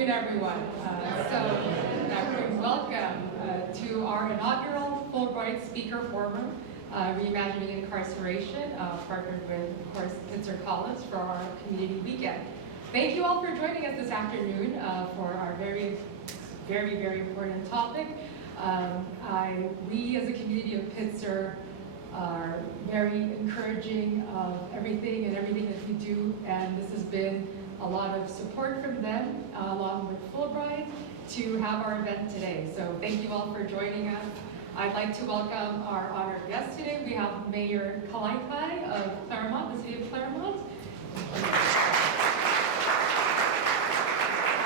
afternoon, everyone. Welcome to our inaugural Fulbright Speaker Forum, Reimagining Incarceration, partnered with, of course, Pitzer College for our community weekend. Thank you all for joining us this afternoon for our very important topic. We as a community of Pitzer are very encouraging of everything that we do, and this has been a lot of support from them, along with Fulbright, to have our event today. So thank you all for joining us. I'd like to welcome our honored guests today. We have Mayor Kalaikai of Claremont, the city of Claremont,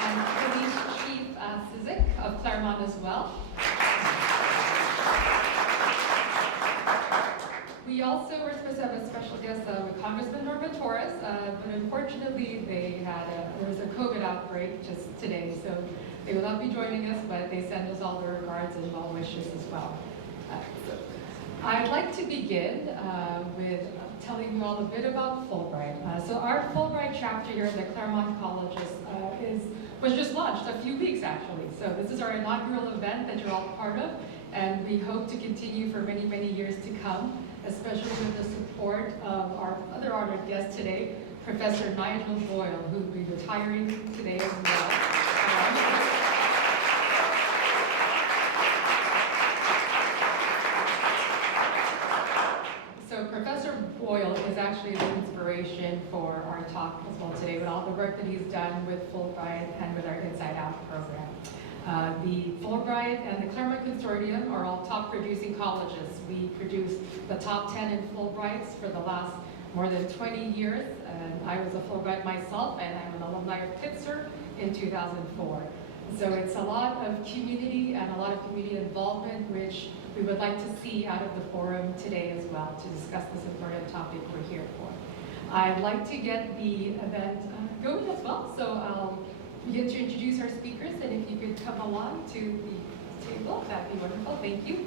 and Police Chief Cizik of Claremont as well. We also were supposed to have a special guest with Congressman Norma Torres, but unfortunately there was a COVID outbreak just today, so they will not be joining us, but they send us all their regards and well wishes as well. I'd like to begin with telling you all a bit about Fulbright. So our Fulbright chapter here at the Claremont Colleges was just launched a few weeks actually. So this is our inaugural event that you're all part of, and we hope to continue for many years to come, especially with the support of our other honored guest today, Professor Nigel Boyle, who will be retiring today as well. So Professor Boyle is actually the inspiration for our talk as well today, with all the work that he's done with Fulbright and with our Inside Out program. The Fulbright and the Claremont Consortium are all top producing colleges. We produced the top 10 in Fulbrights for the last more than 20 years. And I was a Fulbright myself, and I'm an alumni of Pitzer in 2004. So it's a lot of community and a lot of community involvement, which we would like to see out of the forum today as well to discuss this important topic we're here for. I'd like to get the event going as well, so I'll begin to introduce our speakers, and if you could come along to the table, that'd be wonderful. Thank you.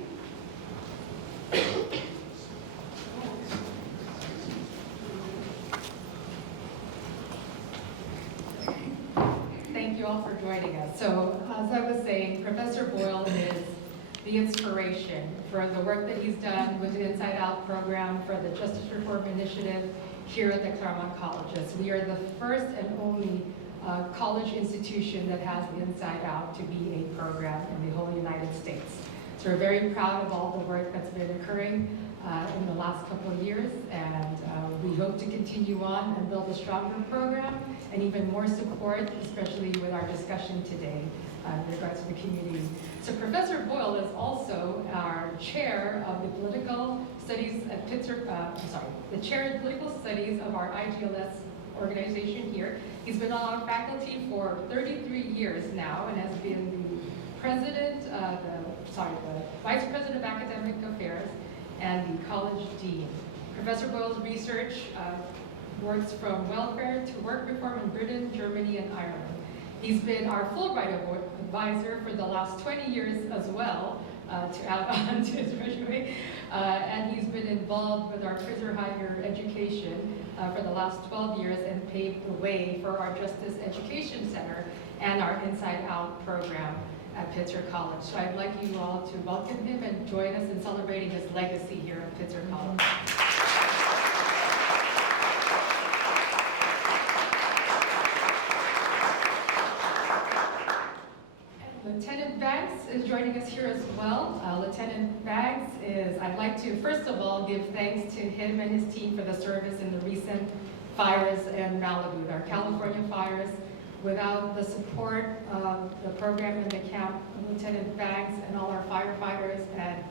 Thank you all for joining us. So, as I was saying, Professor Boyle is the inspiration for the work that he's done with the Inside Out program for the Justice Reform Initiative here at the Claremont Colleges. We are the first and only college institution that has the Inside Out to be a program in the whole United States. So we're very proud of all the work that's been occurring in the last couple of years, and we hope to continue on and build a stronger program and even more support, especially with our discussion today in regards to the community. So Professor Boyle is also our chair of the political studies at Pitzer, the chair of political studies of our IGLS organization here. He's been on our faculty for 33 years now and has been the president, the vice president of academic affairs and the college dean. Professor Boyle's research works from welfare to work reform in Britain, Germany, and Ireland. He's been our Fulbright advisor for the last 20 years as well, to add on to his resume, and he's been involved with our prisoner higher education for the last 12 years and paved the way for our Justice Education Center and our Inside Out program at Pitzer College. So I'd like you all to welcome him and join us in celebrating his legacy here at Pitzer College. Lieutenant Banks is joining us here as well. Lieutenant Banks I'd like to first of all give thanks to him and his team for the service in the recent fires in Malibu, our California fires. Without the support of the program in the camp, Lieutenant Banks and all our firefighters and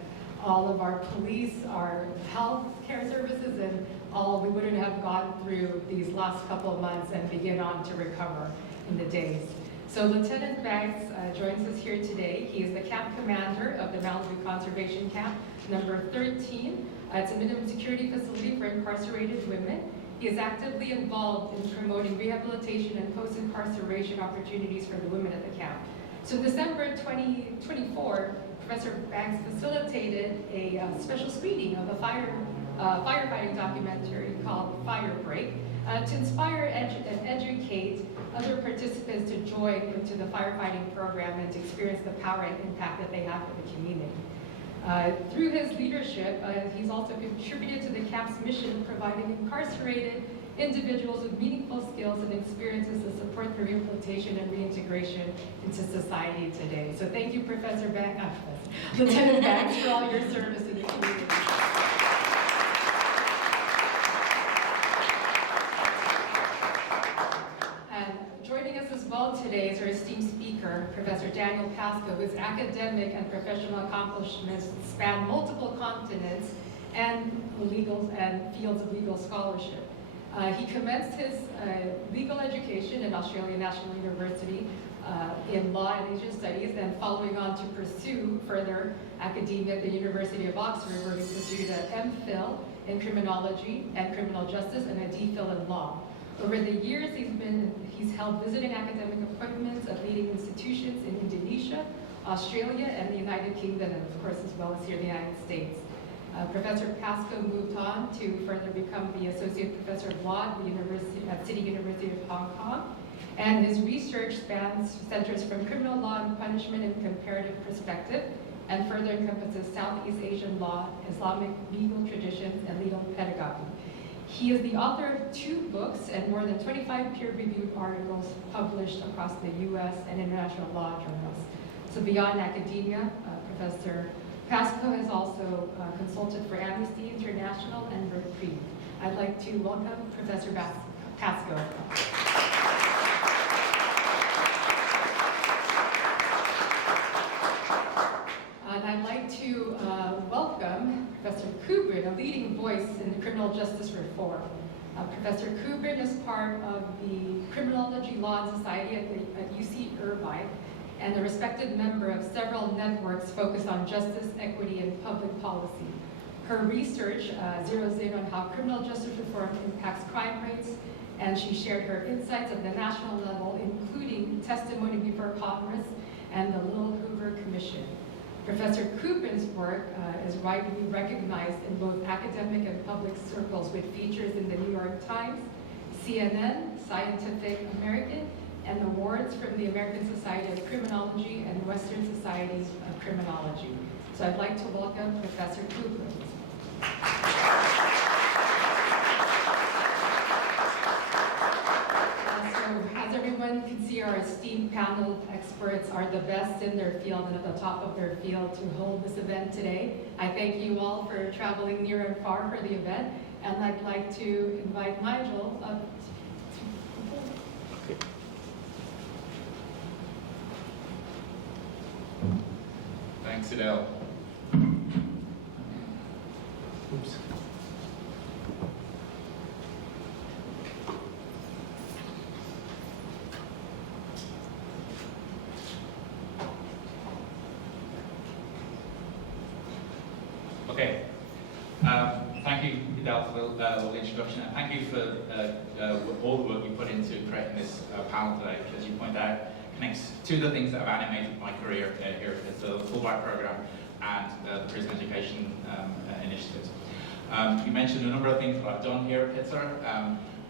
all of our police, our health care services, and all, we wouldn't have gone through these last couple of months and begin on to recover in the days. So Lieutenant Banks joins us here today. He is the camp commander of the Malibu Conservation Camp, number 13. It's a minimum security facility for incarcerated women. He is actively involved in promoting rehabilitation and post-incarceration opportunities for the women at the camp. So in December 2024, Professor Banks facilitated a special screening of a firefighting documentary called Fire Break to inspire and educate other participants to join into the firefighting program and to experience the power and impact that they have for the community. Through his leadership, he's also contributed to the camp's mission of providing incarcerated individuals with meaningful skills and experiences to support their rehabilitation and reintegration into society today. So thank you, Professor Lieutenant Banks, for all your service in the community. Joining us as well today is our esteemed speaker, Professor Daniel Pascoe, whose academic and professional accomplishments span multiple continents and fields of legal scholarship. He commenced his legal education at Australian National University in Law and Asian Studies, then following on to pursue further academia at the University of Oxford, where he pursued an MPhil in Criminology and Criminal Justice and a DPhil in Law. Over the years, he's held visiting academic appointments at leading institutions in Indonesia, Australia, and the United Kingdom, and of course, as well as here in the United States. Professor Pascoe moved on to further become the Associate Professor of Law at City University of Hong Kong, and his research centers from criminal law and punishment in comparative perspective, and further encompasses Southeast Asian law, Islamic legal traditions, and legal pedagogy. He is the author of 2 books and more than 25 peer-reviewed articles published across the U.S. and international law journals. So beyond academia, Professor Pascoe has also consulted for Amnesty International and Reprieve. I'd like to welcome Professor Pascoe. And I'd like to welcome Professor Kubrin, a leading voice in criminal justice reform. Professor Kubrin is part of the Criminology Law and Society at UC Irvine, and a respected member of several networks focused on justice, equity, and public policy. Her research zeroes in on how criminal justice reform impacts crime rates, and she shared her insights at the national level, including testimony before Congress and the Little Hoover Commission. Professor Kubrin's work is widely recognized in both academic and public circles, with features in the New York Times, CNN, Scientific American, and awards from the American Society of Criminology and Western Societies of Criminology. So I'd like to welcome Professor Kubrin. So as everyone can see, our esteemed panel of experts are the best in their field and at the top of their field to hold this event today. I thank you all for traveling near and far for the event, and I'd like to invite Nigel up. Thanks, Edel. Oops. Okay. Thank you, Edel, for the introduction, and thank you for all the work you put into creating this panel today, which, as you point out, connects to the things that have animated my career here at the Fulbright program and the prison education initiatives. You mentioned a number of things that I've done here at Pitzer,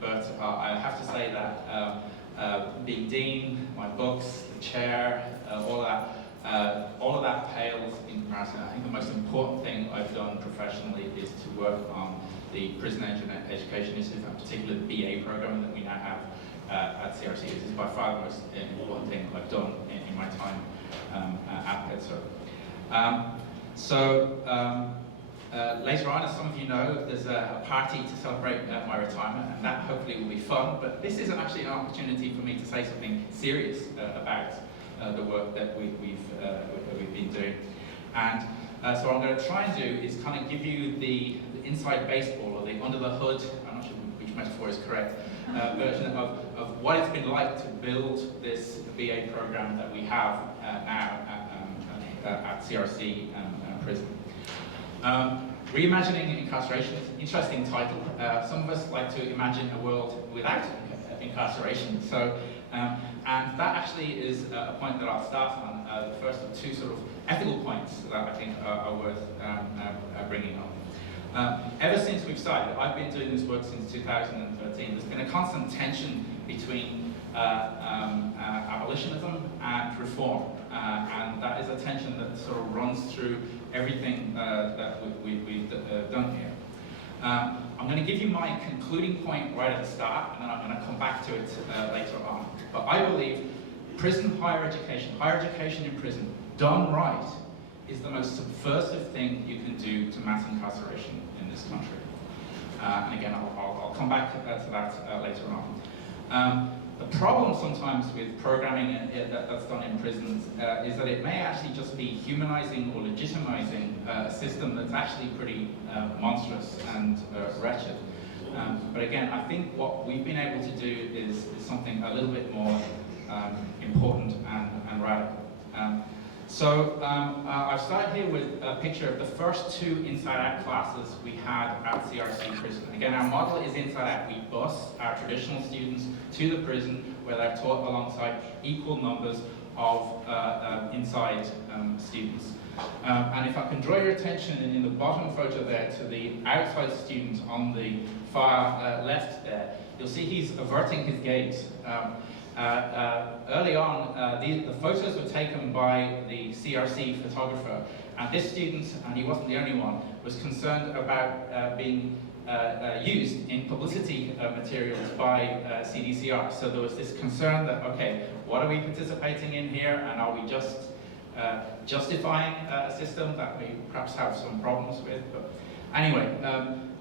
but I have to say that being dean, my books, the chair, all of that pales in comparison. I think the most important thing I've done professionally is to work on the prison education initiative, and particularly the BA program that we now have at CRC. This is by far the most important thing I've done in my time at Pitzer. Later on, as some of you know, there's a party to celebrate my retirement, and that hopefully will be fun. But this isn't actually an opportunity for me to say something serious about the work that we've been doing. And so what I'm going to try and do is kind of give you the inside baseball, or the under the hood, I'm not sure which metaphor is correct, version of what it's been like to build this BA program that we have now at CRC prison. Reimagining Incarceration is an interesting title. Some of us like to imagine a world without incarceration. So, and that actually is a point that I'll start on, the first of 2 sort of ethical points that I think are worth bringing up. Ever since we've started, I've been doing this work since 2013, there's been a constant tension between abolitionism and reform. And that is a tension that sort of runs through everything that we've done here. I'm going to give you my concluding point right at the start, and then I'm going to come back to it later on. But I believe prison higher education in prison, done right, is the most subversive thing you can do to mass incarceration in this country. And again, I'll come back to that later on. The problem sometimes with programming that's done in prisons is that it may actually just be humanizing or legitimizing a system that's actually pretty monstrous and wretched. But again, I think what we've been able to do is something a little bit more important and radical. I've started here with a picture of the first 2 Inside Out classes we had at CRC prison. Again, our model is Inside Out. We bus our traditional students to the prison where they're taught alongside equal numbers of inside students. And if I can draw your attention in the bottom photo there to the outside student on the far left there, you'll see he's averting his gaze. Early on, the photos were taken by the CRC photographer, and this student, and he wasn't the only one, was concerned about being used in publicity materials by CDCR. So there was this concern that, okay, what are we participating in here, and are we just justifying a system that we perhaps have some problems with? But anyway,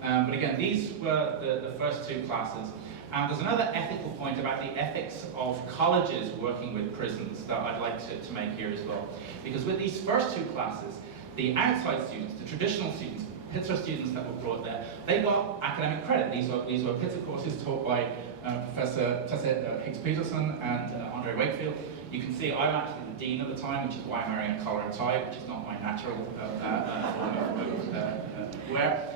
but again, these were the first 2 classes. And there's another ethical point about the ethics of colleges working with prisons that I'd like to make here as well. Because with these first 2 classes, the outside students, the traditional students, Pitzer students that were brought there, they got academic credit. These were Pitzer courses taught by Professor Higgs-Peterson and Andre Wakefield. You can see I'm actually the dean at the time, which is why I'm wearing a collar and tie, which is not my natural form of wear.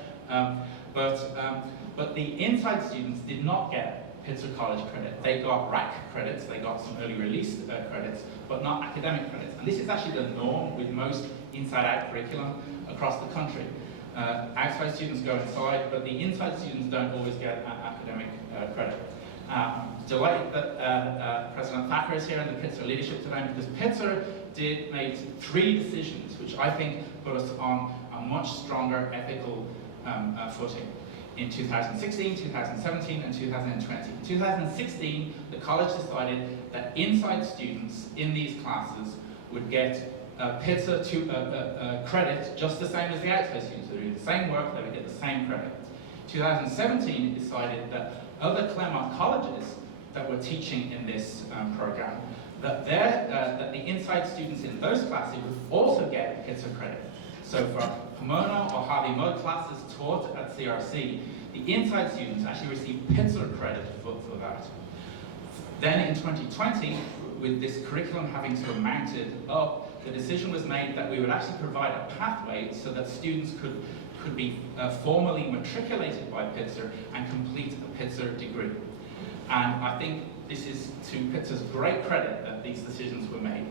But the inside students did not get Pitzer College credit. They got RAC credits, they got some early release credits, but not academic credits. And this is actually the norm with most inside-out curriculum across the country. Outside students go inside, but the inside students don't always get academic credit. Delighted that President Thacker is here in the Pitzer leadership today, because Pitzer made 3 decisions which I think put us on a much stronger ethical footing. In 2016, 2017, and 2020. In 2016, the college decided that inside students in these classes would get Pitzer credit just the same as the outside students. They would do the same work, they would get the same credit. 2017, it decided that other Claremont colleges that were teaching in this program, that the inside students in those classes would also get Pitzer credit. So for Pomona or Harvey Mudd classes taught at CRC, the inside students actually received Pitzer credit for that. Then in 2020, with this curriculum having sort of mounted up, the decision was made that we would actually provide a pathway so that students could be formally matriculated by Pitzer and complete a Pitzer degree. And I think this is to Pitzer's great credit that these decisions were made.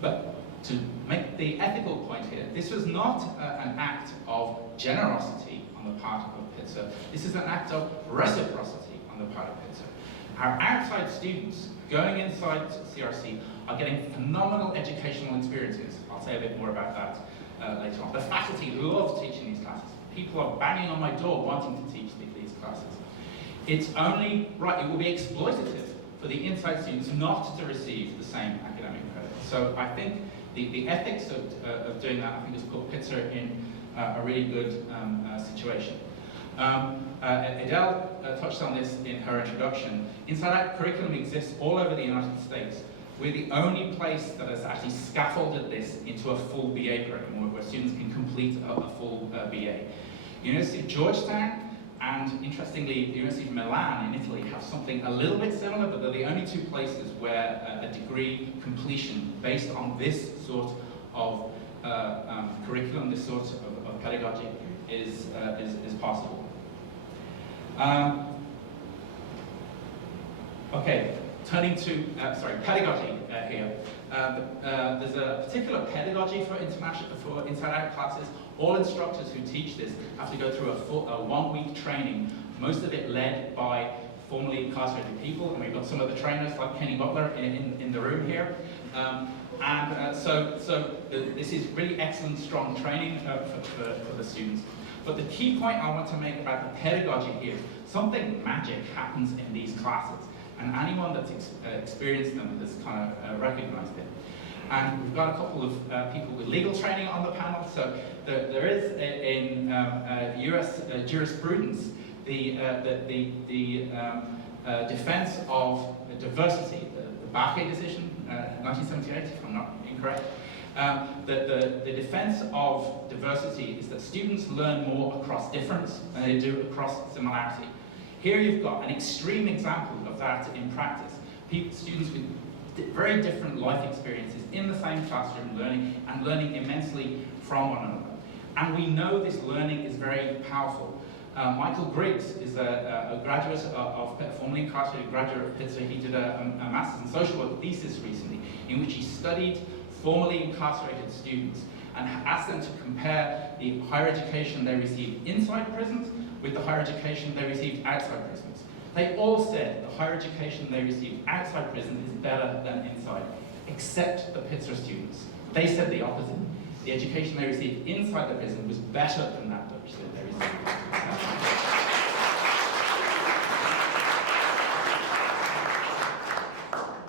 But to make the ethical point here, this was not an act of generosity on the part of Pitzer. This is an act of reciprocity on the part of Pitzer. Our outside students going inside CRC are getting phenomenal educational experiences. I'll say a bit more about that later on. The faculty love teaching these classes. People are banging on my door wanting to teach these classes. It's only right, it will be exploitative for the inside students not to receive the same academic credit. So I think the ethics of doing that, I think, has put Pitzer in a really good situation. Edel touched on this in her introduction. Inside-out curriculum exists all over the United States. We're the only place that has actually scaffolded this into a full BA program where students can complete a full BA. University of Georgetown and, interestingly, the University of Milan in Italy have something a little bit similar, but they're the only 2 places where a degree completion based on this sort of curriculum, this sort of pedagogy is possible. Okay, turning to pedagogy here. There's a particular pedagogy for inside-out classes. All instructors who teach this have to go through a 1-week training, most of it led by formerly incarcerated people, and we've got some of the trainers like Kenny Butler in the room here. This is really excellent, strong training for the students. But the key point I want to make about the pedagogy here, something magic happens in these classes, and anyone that's experienced them has kind of recognized it. And we've got a couple of people with legal training on the panel. So there is in US jurisprudence the defense of diversity, the Barclay decision, 1978, if I'm not incorrect. The defense of diversity is that students learn more across difference than they do across similarity. Here you've got an extreme example of that in practice. Students with very different life experiences in the same classroom learning immensely from one another. And we know this learning is very powerful. Michael Griggs is a graduate formerly incarcerated graduate of Pitzer. He did a master's in social work thesis recently in which he studied formerly incarcerated students and asked them to compare the higher education they received inside prisons with the higher education they received outside prisons. They all said the higher education they received outside prison is better than inside, except the Pitzer students. They said the opposite. The education they received inside the prison was better than that which they received.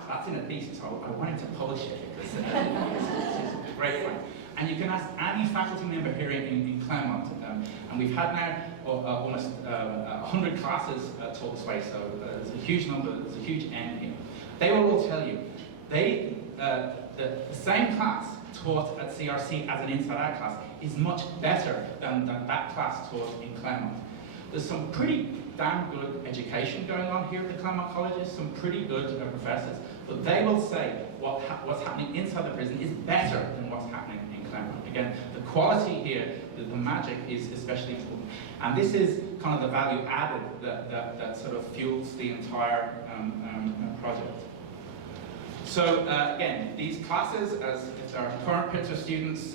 That's in a thesis. I wanted to publish it because it's a great point. And you can ask any faculty member here in Claremont, and we've had now almost 100 classes taught this way, so there's a huge number, there's a huge end here. They will all tell you, the same class taught at CRC as an inside-out class is much better than that class taught in Claremont. There's some pretty damn good education going on here at the Claremont colleges, some pretty good professors, but they will say what's happening inside the prison is better than what's happening in Claremont. Again, the quality here, the magic is especially important. And this is kind of the value added that sort of fuels the entire project. So again, these classes, as our current Pitzer students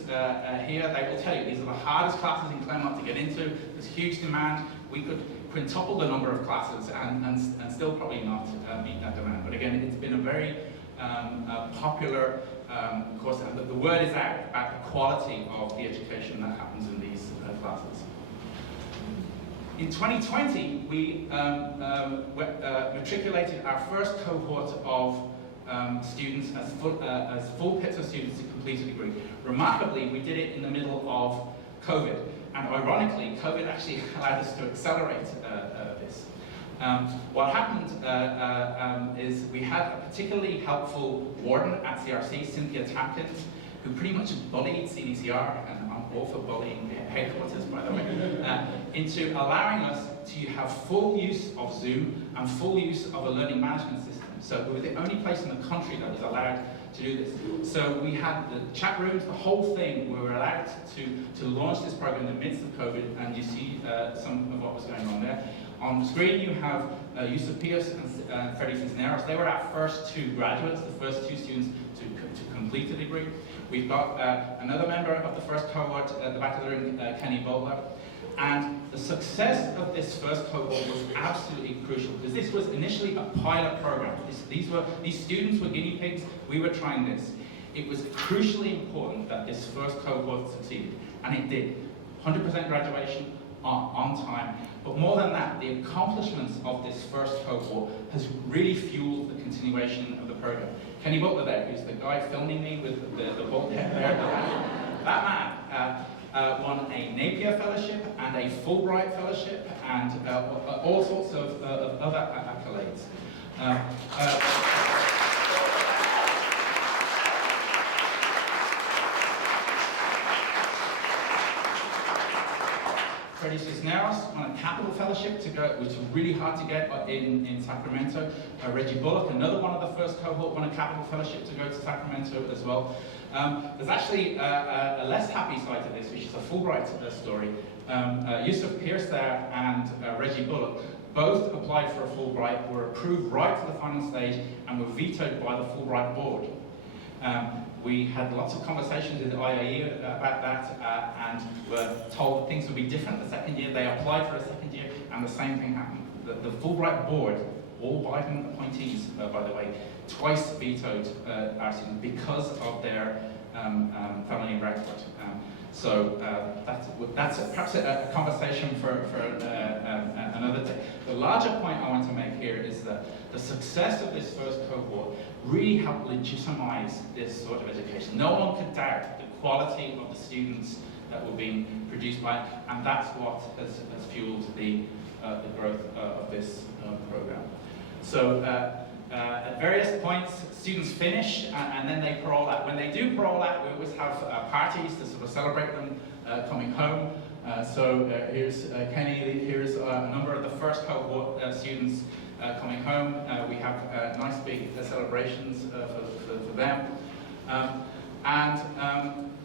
here, they will tell you these are the hardest classes in Claremont to get into. There's huge demand. We could quintuple the number of classes and still probably not meet that demand. But again, it's been a very popular course. The word is out about the quality of the education that happens in these classes. In 2020, we matriculated our first cohort of students as full Pitzer students to complete a degree. Remarkably, we did it in the middle of COVID, and ironically, COVID actually allowed us to accelerate this. What happened is we had a particularly helpful warden at CRC, Cynthia Tampkins, who pretty much bullied CDCR, and I'm all for bullying headquarters, by the way, into allowing us to have full use of Zoom and full use of a learning management system. So we were the only place in the country that was allowed to do this. So we had the chat rooms, the whole thing. We were allowed to launch this program in the midst of COVID, and you see some of what was going on there. On the screen you have Yusuf Pierce and Freddie Cisneros. They were our first two graduates, the first two students to complete the degree. We've got another member of the first cohort at the back of the room, Kenny Butler. And the success of this first cohort was absolutely crucial, because this was initially a pilot program. These students were guinea pigs. We were trying this. It was crucially important that this first cohort succeeded, and it did. 100% graduation on time. But more than that, the accomplishments of this first cohort has really fueled the continuation of the program. Kenny Butler there, who's the guy filming me with the bald head there, that man won a Napier Fellowship and a Fulbright Fellowship and all sorts of other accolades. Freddie Cisneros won a Capital Fellowship to go, which was really hard to get in Sacramento. Reggie Bullock, another one of the first cohort, won a Capital Fellowship to go to Sacramento as well. There's actually a less happy side to this, which is a Fulbright story. Yusuf Pierce there and Reggie Bullock both applied for a Fulbright, were approved right to the final stage, and were vetoed by the Fulbright board. We had lots of conversations with the IAE about that, and were told that things would be different the second year. They applied for a second year, and the same thing happened. the Fulbright board, all Biden appointees, by the way, twice vetoed our students because of their felony record. So that's perhaps a conversation for another day. The larger point I want to make here is that the success of this first cohort really helped legitimize this sort of education. No one could doubt the quality of the students that were being produced by it, and that's what has fueled the growth of this program. So at various points, students finish and then they parole out. When they do parole out, we always have parties to sort of celebrate them coming home. So here's Kenny, here's a number of the first cohort students coming home. We have nice big celebrations for them.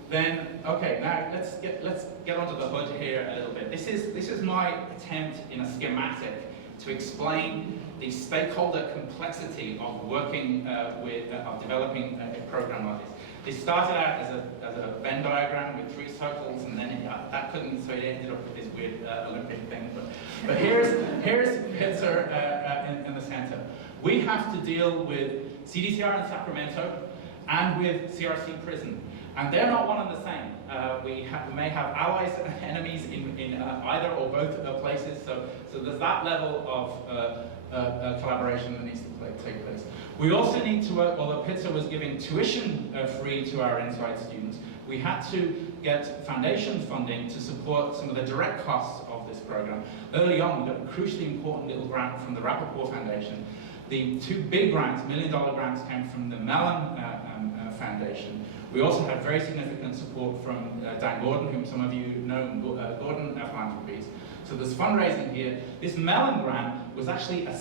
Then, okay, now let's get onto the hood here a little bit. This is my attempt in a schematic to explain the stakeholder complexity of working of developing a program like this. This started out as a Venn diagram with 3 circles, and then that couldn't, so it ended up with this weird Olympic thing. But here's Pitzer in the center. We have to deal with CDCR in Sacramento and with CRC prison. And they're not one and the same. We may have allies and enemies in either or both places, so there's that level of collaboration that needs to take place. We also need to work, although Pitzer was giving tuition free to our inside students, we had to get foundation funding to support some of the direct costs of this program. Early on, we got a crucially important little grant from the Rappaport Foundation. The 2 big grants, $1 million grants, came from the Mellon Foundation. We also had very significant support from Dan Gordon, whom some of you know, Gordon Philanthropies. So there's fundraising here. This Mellon grant was actually a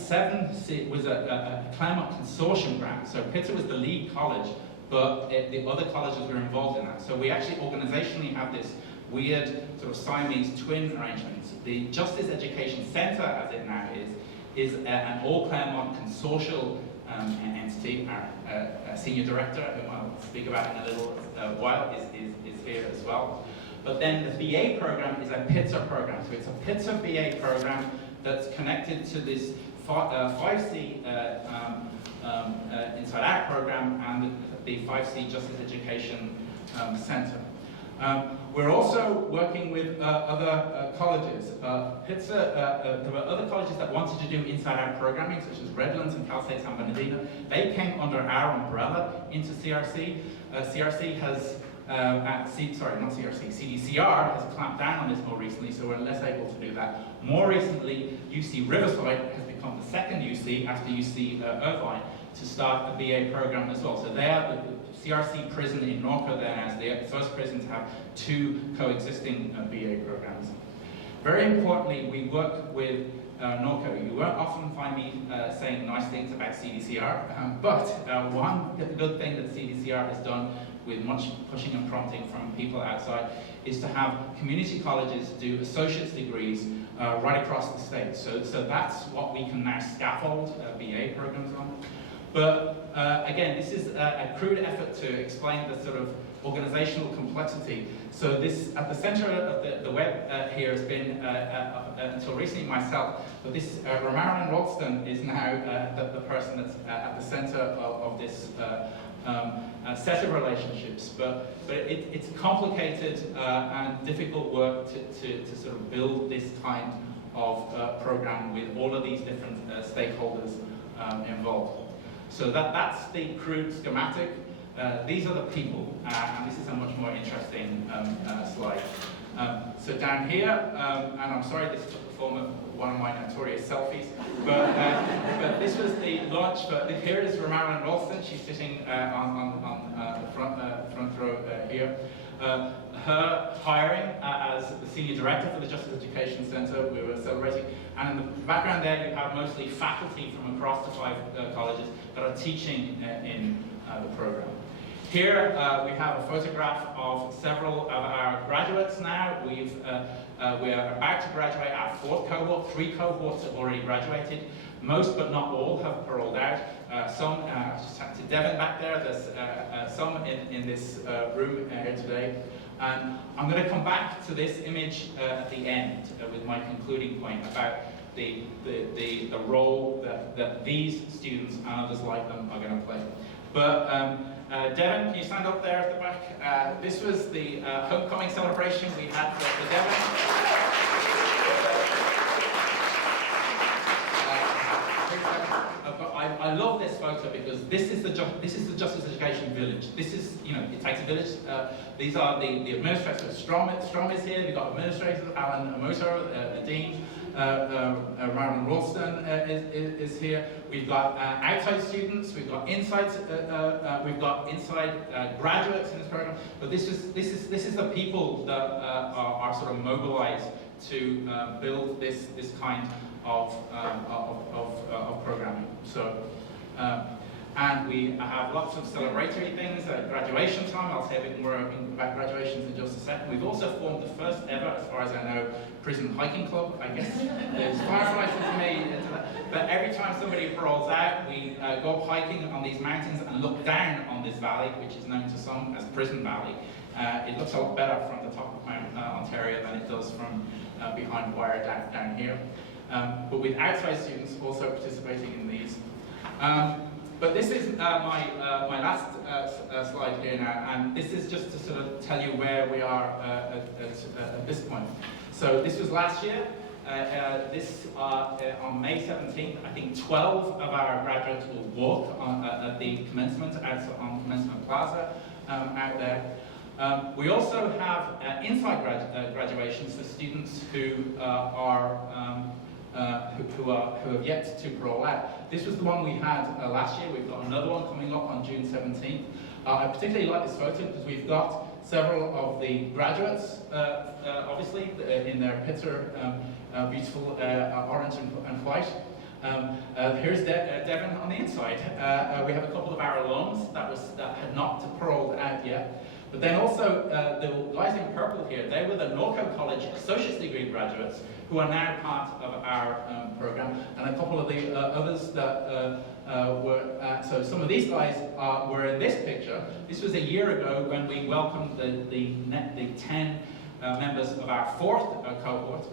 Claremont Consortium grant. So Pitzer was the lead college, but the other colleges were involved in that. So we actually organizationally have this weird sort of Siamese twin arrangements. The Justice Education Center, as it now is an all Claremont consortial entity. Our senior director, whom I'll speak about in a little while, is here as well. But then the BA program is a Pitzer program. So it's a Pitzer BA program that's connected to this 5C Inside Out program and the 5C Justice Education Center. We're also working with other colleges. Pitzer, there were other colleges that wanted to do inside-out programming, such as Redlands and Cal State San Bernardino. They came under our umbrella into CRC. CRC has, CDCR has clamped down on this more recently, so we're less able to do that. More recently, UC Riverside has become the second UC after UC Irvine to start a BA program as well. So they are the CRC prison in Norco then as the first prison to have 2 coexisting BA programs. Very importantly, we work with Norco. You won't often find me saying nice things about CDCR, but one good thing that CDCR has done with much pushing and prompting from people outside is to have community colleges do associate's degrees right across the state. So that's what we can now scaffold BA programs on. But again, this is a crude effort to explain the sort of organizational complexity. So this, at the center of the web here has been, until recently, myself, but this, Romarin Ralston is now the person that's at the center of this set of relationships. But it's complicated and difficult work to sort of build this kind of program with all of these different stakeholders involved. So that's the crude schematic. These are the people, and this is a much more interesting slide. So down here, and I'm sorry this took the form of one of my notorious selfies, but this was the launch. But here is Romarin Ralston. She's sitting on the front row here. Her hiring as the Senior Director for the Justice Education Center, we were celebrating. And in the background there, you have mostly faculty from across the 5 colleges that are teaching in the program. Here we have a photograph of several of our graduates now. We're about to graduate our 4th cohort. 3 cohorts have already graduated. Most, but not all, have paroled out. Some, just to Devin back there, there's some in this room here today. And I'm going to come back to this image at the end with my concluding point about the role that these students and others like them are going to play. But Devon, can you stand up there at the back? This was the homecoming celebration we had for Devon. I love this photo because this is the Justice Education Village. This is, it takes a village. These are the administrators. Strom is here. We've got administrators, Alan Amoto, the dean. Marilyn Ralston is here. We've got outside students. We've got inside. Graduates in this program. But this is the people that are sort of mobilized to build this kind of programming. So, and we have lots of celebratory things at graduation time. I'll say a bit more about graduations in just a second. We've also formed the first ever, as far as I know, prison hiking club. I guess there's firefighters for me into that. But every time somebody rolls out, we go hiking on these mountains and look down on this valley, which is known to some as Prison Valley. It looks a lot better from the top of Mount Ontario than it does from behind wire down here. But with outside students also participating in these. But this is my last slide here now, and this is just to sort of tell you where we are at this point. So this was last year. On May 17th, I think 12 of our graduates will walk at the commencement on Commencement Plaza out there. We also have inside graduations for students who have yet to roll out. This was the one we had last year. We've got another one coming up on June 17th. I particularly like this photo because we've got several of the graduates, obviously, in their Pitzer beautiful orange and white. Here's Devon on the inside. We have a couple of our alums that had not paroled out yet. But then also, the guys in purple here, they were the Norco College Associate's Degree graduates who are now part of our program, and a couple of the others that so some of these guys were in this picture. This was a year ago when we welcomed the 10 members of our fourth cohort.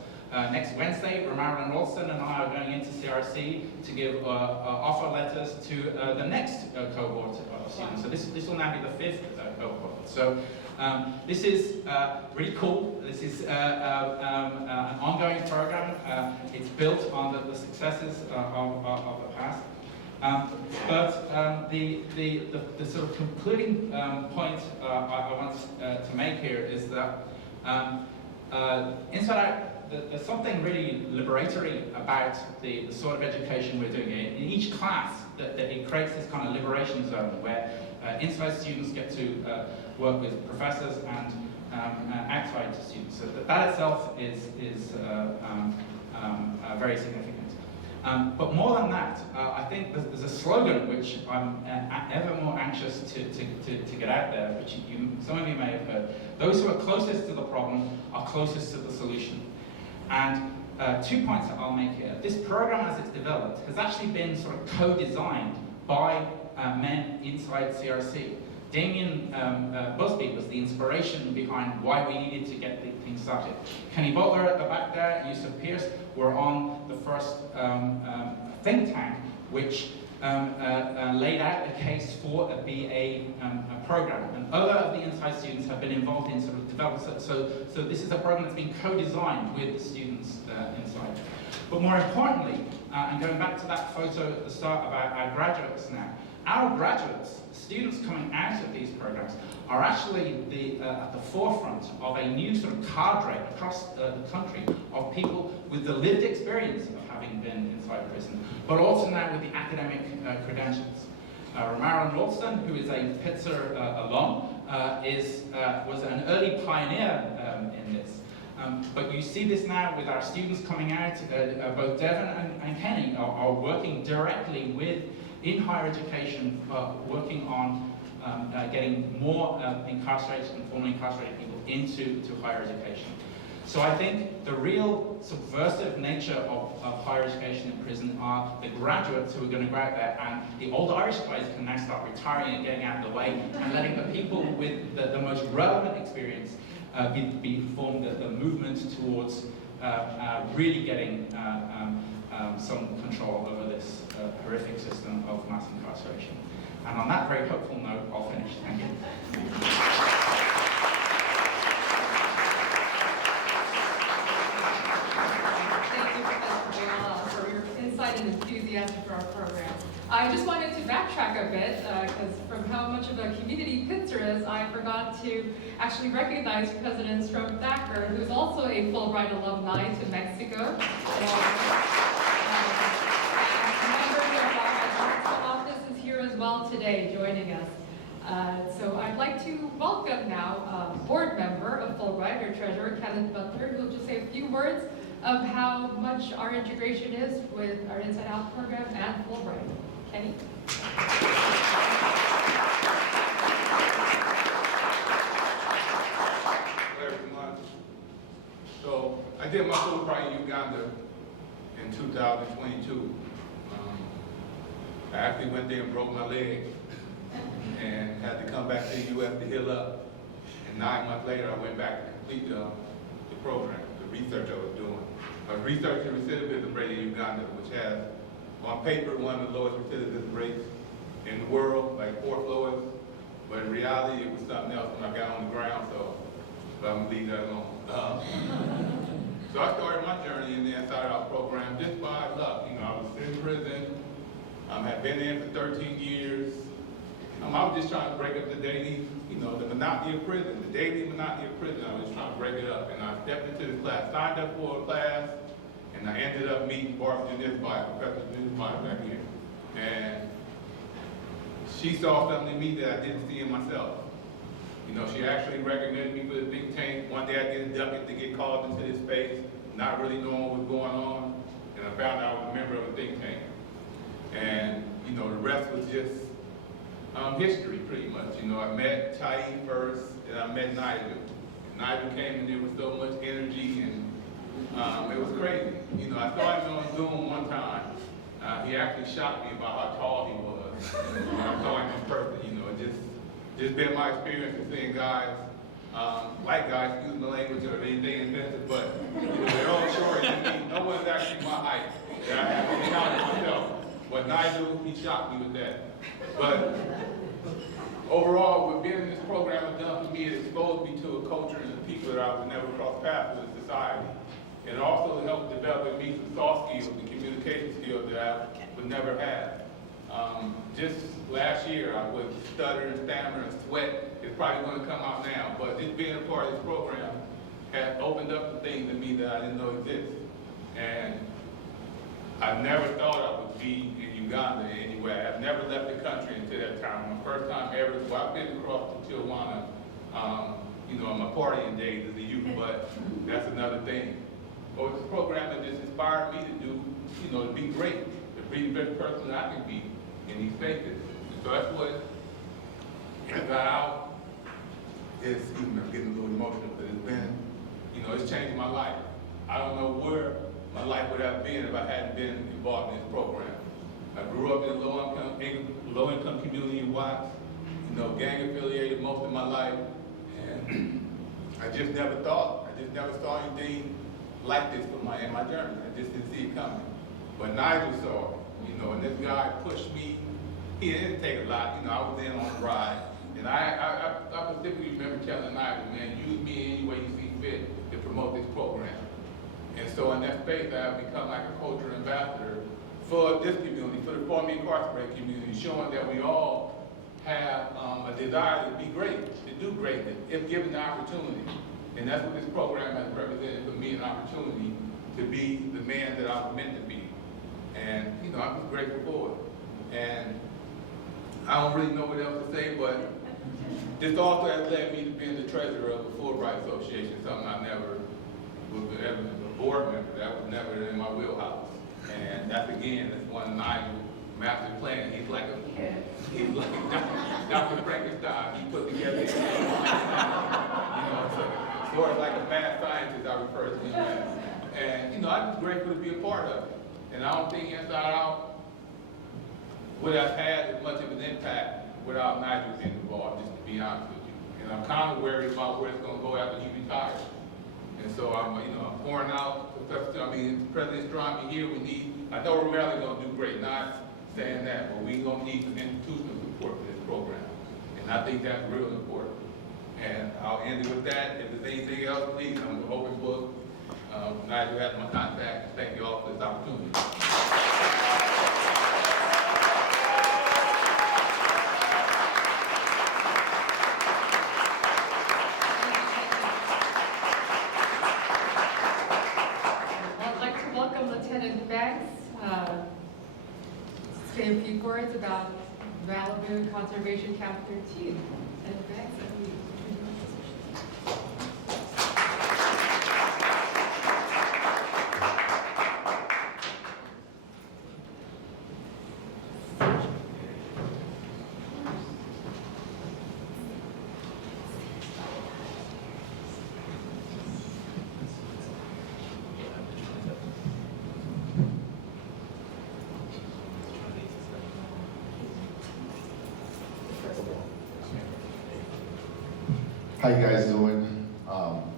Next Wednesday, Marilyn Ralston and I are going into CRC to give offer letters to the next cohort of students. So this will now be the fifth cohort. So this is really cool. This is an ongoing program. It's built on the successes of the past. But the sort of concluding point I want to make here is that inside out, there's something really liberatory about the sort of education we're doing. In each class, that it creates this kind of liberation zone where inside students get to work with professors and outside students. So that itself is very significant. But more than that, I think there's a slogan which I'm ever more anxious to get out there, which some of you may have heard. Those who are closest to the problem are closest to the solution. And 2 points that I'll make here. This program, as it's developed, has actually been sort of co-designed by men inside CRC. Damien Busby was the inspiration behind why we needed to get things started. Kenny Butler at the back there, and Yusuf Pierce were on the first think tank, which laid out a case for a BA program. And other of the inside students have been involved in sort of development. So this is a program that's been co-designed with the students inside. But more importantly, and going back to that photo at the start about our graduates now, our graduates, students coming out of these programs, are actually at the forefront of a new sort of cadre across the country of people with the lived experience of having been inside prison, but also now with the academic credentials. Marilyn Ralston, who is a Pitzer alum, was an early pioneer in this. But you see this now with our students coming out. Both Devon and Kenny are working directly in higher education, working on getting more incarcerated and formerly incarcerated people into higher education. So I think the real subversive nature of higher education in prison are the graduates who are going to go out there, and the old Irish guys can now start retiring and getting out of the way, and letting the people with the most relevant experience be formed the movement towards really getting some control over this horrific system of mass incarceration. And on that very hopeful note, I'll finish. Thank you. Thank you, Professor Boyle, for your insight and enthusiasm for our program. I just wanted to backtrack a bit, because from how much of a community Pitzer is, I forgot to actually recognize President Strom Thacker, who's also a Fulbright alumni to Mexico. Members of our office is here as well today, joining us. So I'd like to welcome now a board member of Fulbright, our treasurer, Kenneth Butler, who will just say a few words of how much our integration is with our Inside Out program and Fulbright. Kenny? Hello, everyone. So I did my Fulbright in Uganda in 2022. I actually went there and broke my leg and had to come back to the U.S. to heal up. And 9 months later, I went back to complete the program, the research I was doing. I was researching recidivism rate in Uganda, which has, on paper, one of the lowest recidivism rates in the world, like 4th lowest. But in reality, it was something else when I got on the ground, but I'm gonna leave that alone. So I started my journey in the Inside Out program just by luck. You know, I was in prison. I had been there for 13 years. I was just trying to break up the daily, the monotony of prison, the daily monotony of prison. I was just trying to break it up. And I stepped into this class, signed up for a class, and I ended up meeting Barbara Janisby, Professor Janisby back here. And she saw something in me that I didn't see in myself. She actually recommended me for the think tank. One day I get inducted to get called into this space, not really knowing what was going on, and I found out I was a member of a think tank. And, the rest was just history, pretty much. I met Charis first, and I met Nigel. Nigel came in there with so much energy, and it was crazy. I saw him on Zoom one time. He actually shocked me about how tall he was. I saw him in person, just been my experience of seeing guys, white guys, excuse my language or anything offensive, but they're all short than me. No one's actually my height. I have to count myself. But Nigel, he shocked me with that. But overall, what being in this program has done for me, it exposed me to a culture and the people that I would never cross paths with in society. It also helped develop in me some soft skills and communication skills that I would never have. Just last year, I would stutter and stammer and sweat. It's probably going to come out now, but just being a part of this program has opened up some things in me that I didn't know exist. And I never thought I would be in Uganda anyway. I've never left the country until that time. My first time ever, I've been across to Tijuana, in my partying days as a youth, but that's another thing. But this program has just inspired me to do, to be great, to be the best person that I can be in these spaces. And so that's what I got out. I'm getting a little emotional, but it's been, it's changed my life. I don't know where my life would have been if I hadn't been involved in this program. I grew up in a low-income community in Watts, gang affiliated most of my life, and I just never saw anything like this in my journey. I just didn't see it coming. But Nigel saw it, and this guy pushed me. He didn't take a lot, I was in on the ride. And I specifically remember telling Nigel, man, use me any way you see fit to promote this program. And so in that space, I have become like a cultural ambassador for this community, for the formerly incarcerated community, showing that we all have a desire to be great, to do greatness, if given the opportunity. And that's what this program has represented for me, an opportunity to be the man that I was meant to be. And, I'm just grateful for it. And I don't really know what else to say, but this also has led me to being the treasurer of the Fulbright Association, something I never was ever a board member. That was never in my wheelhouse. And that's one of Nigel's master plan. He's like Dr. Frankenstein. He put together, sort of like a mad scientist, I refer to him as. And I'm just grateful to be a part of it. And I don't think Inside Out would have had as much of an impact without Nigel being involved, just to be honest with you. And I'm kind of worried about where it's going to go after he retires. And so I'm pouring out President Strong here. I know we're really gonna do great, not saying that, but we gonna need some institutional support for this program. And I think that's real important. And I'll end it with that. If there's anything else, please, I'm an open book. Nigel has my contact. Thank you all for this opportunity. I'd like to welcome Lieutenant Banks. Say a few words about Malibu Conservation Camp 13. Lieutenant Banks, How you guys doing?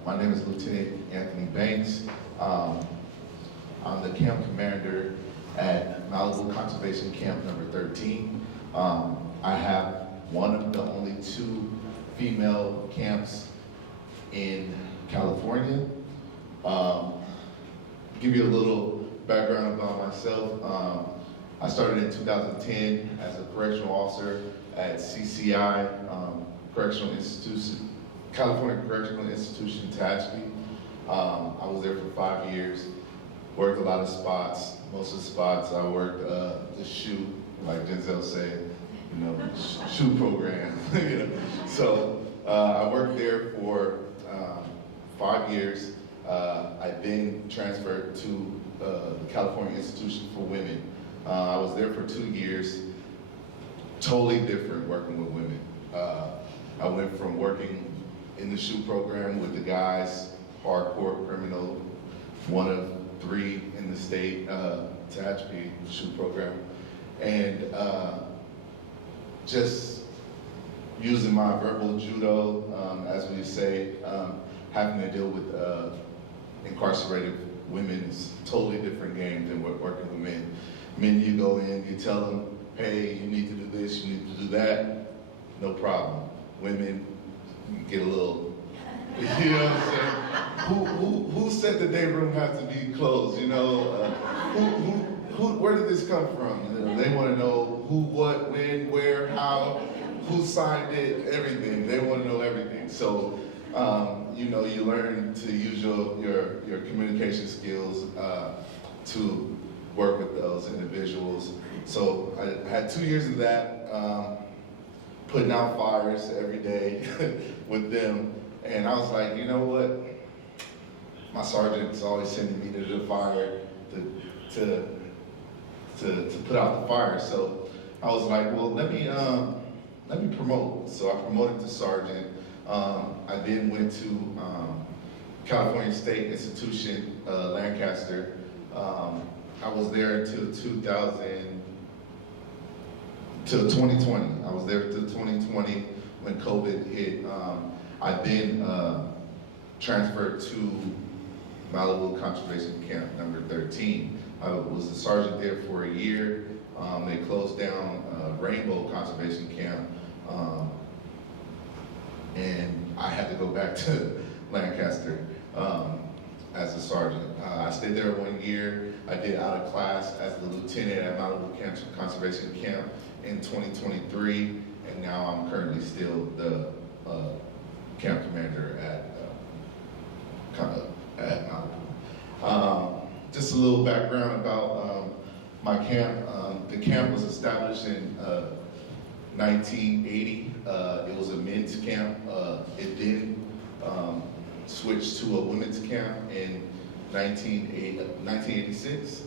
My name is Lieutenant Anthony Banks. I'm the camp commander at Malibu Conservation Camp number 13. I have one of the only 2 female camps in California. Give you a little background about myself. I started in 2010 as a correctional officer at CCI, Correctional Institution, California Correctional Institution, Tehachapi. I was there for 5 years, worked a lot of spots. Most of the spots I worked the shoot, like Denzel said, shoot program. So I worked there for 5 years. I then transferred to the California Institution for Women. I was there for 2 years, totally different working with women. I went from working in the shoot program with the guys, hardcore criminal, one of 3 in the state, Tehachapi shoot program, and just using my verbal judo, as we say, having to deal with incarcerated women is a totally different game than working with men. Men, you go in, you tell them, hey, you need to do this, you need to do that, no problem. Women, you get a little, you know what I'm saying? Who said the day room has to be closed, where did this come from? They want to know who, what, when, where, how, who signed it, everything. They want to know everything. So, you learn to use your communication skills to work with those individuals. So I had 2 years of that, putting out fires every day with them. And I was like, you know what? My sergeant's always sending me to the fire to put out the fire. So I was like, well, let me promote. So I promoted to sergeant. I then went to California State Institution, Lancaster. I was there until 2020. I was there until 2020 when COVID hit. I then transferred to Malibu Conservation Camp number 13. I was a sergeant there for a year. They closed down Rainbow Conservation Camp, and I had to go back to Lancaster as a sergeant. I stayed there 1 year. I did out of class as the lieutenant at Malibu Conservation Camp in 2023, and now I'm currently still the camp commander at Malibu. Just a little background about my camp. The camp was established in 1980. It was a men's camp. It then switched to a women's camp in 1986.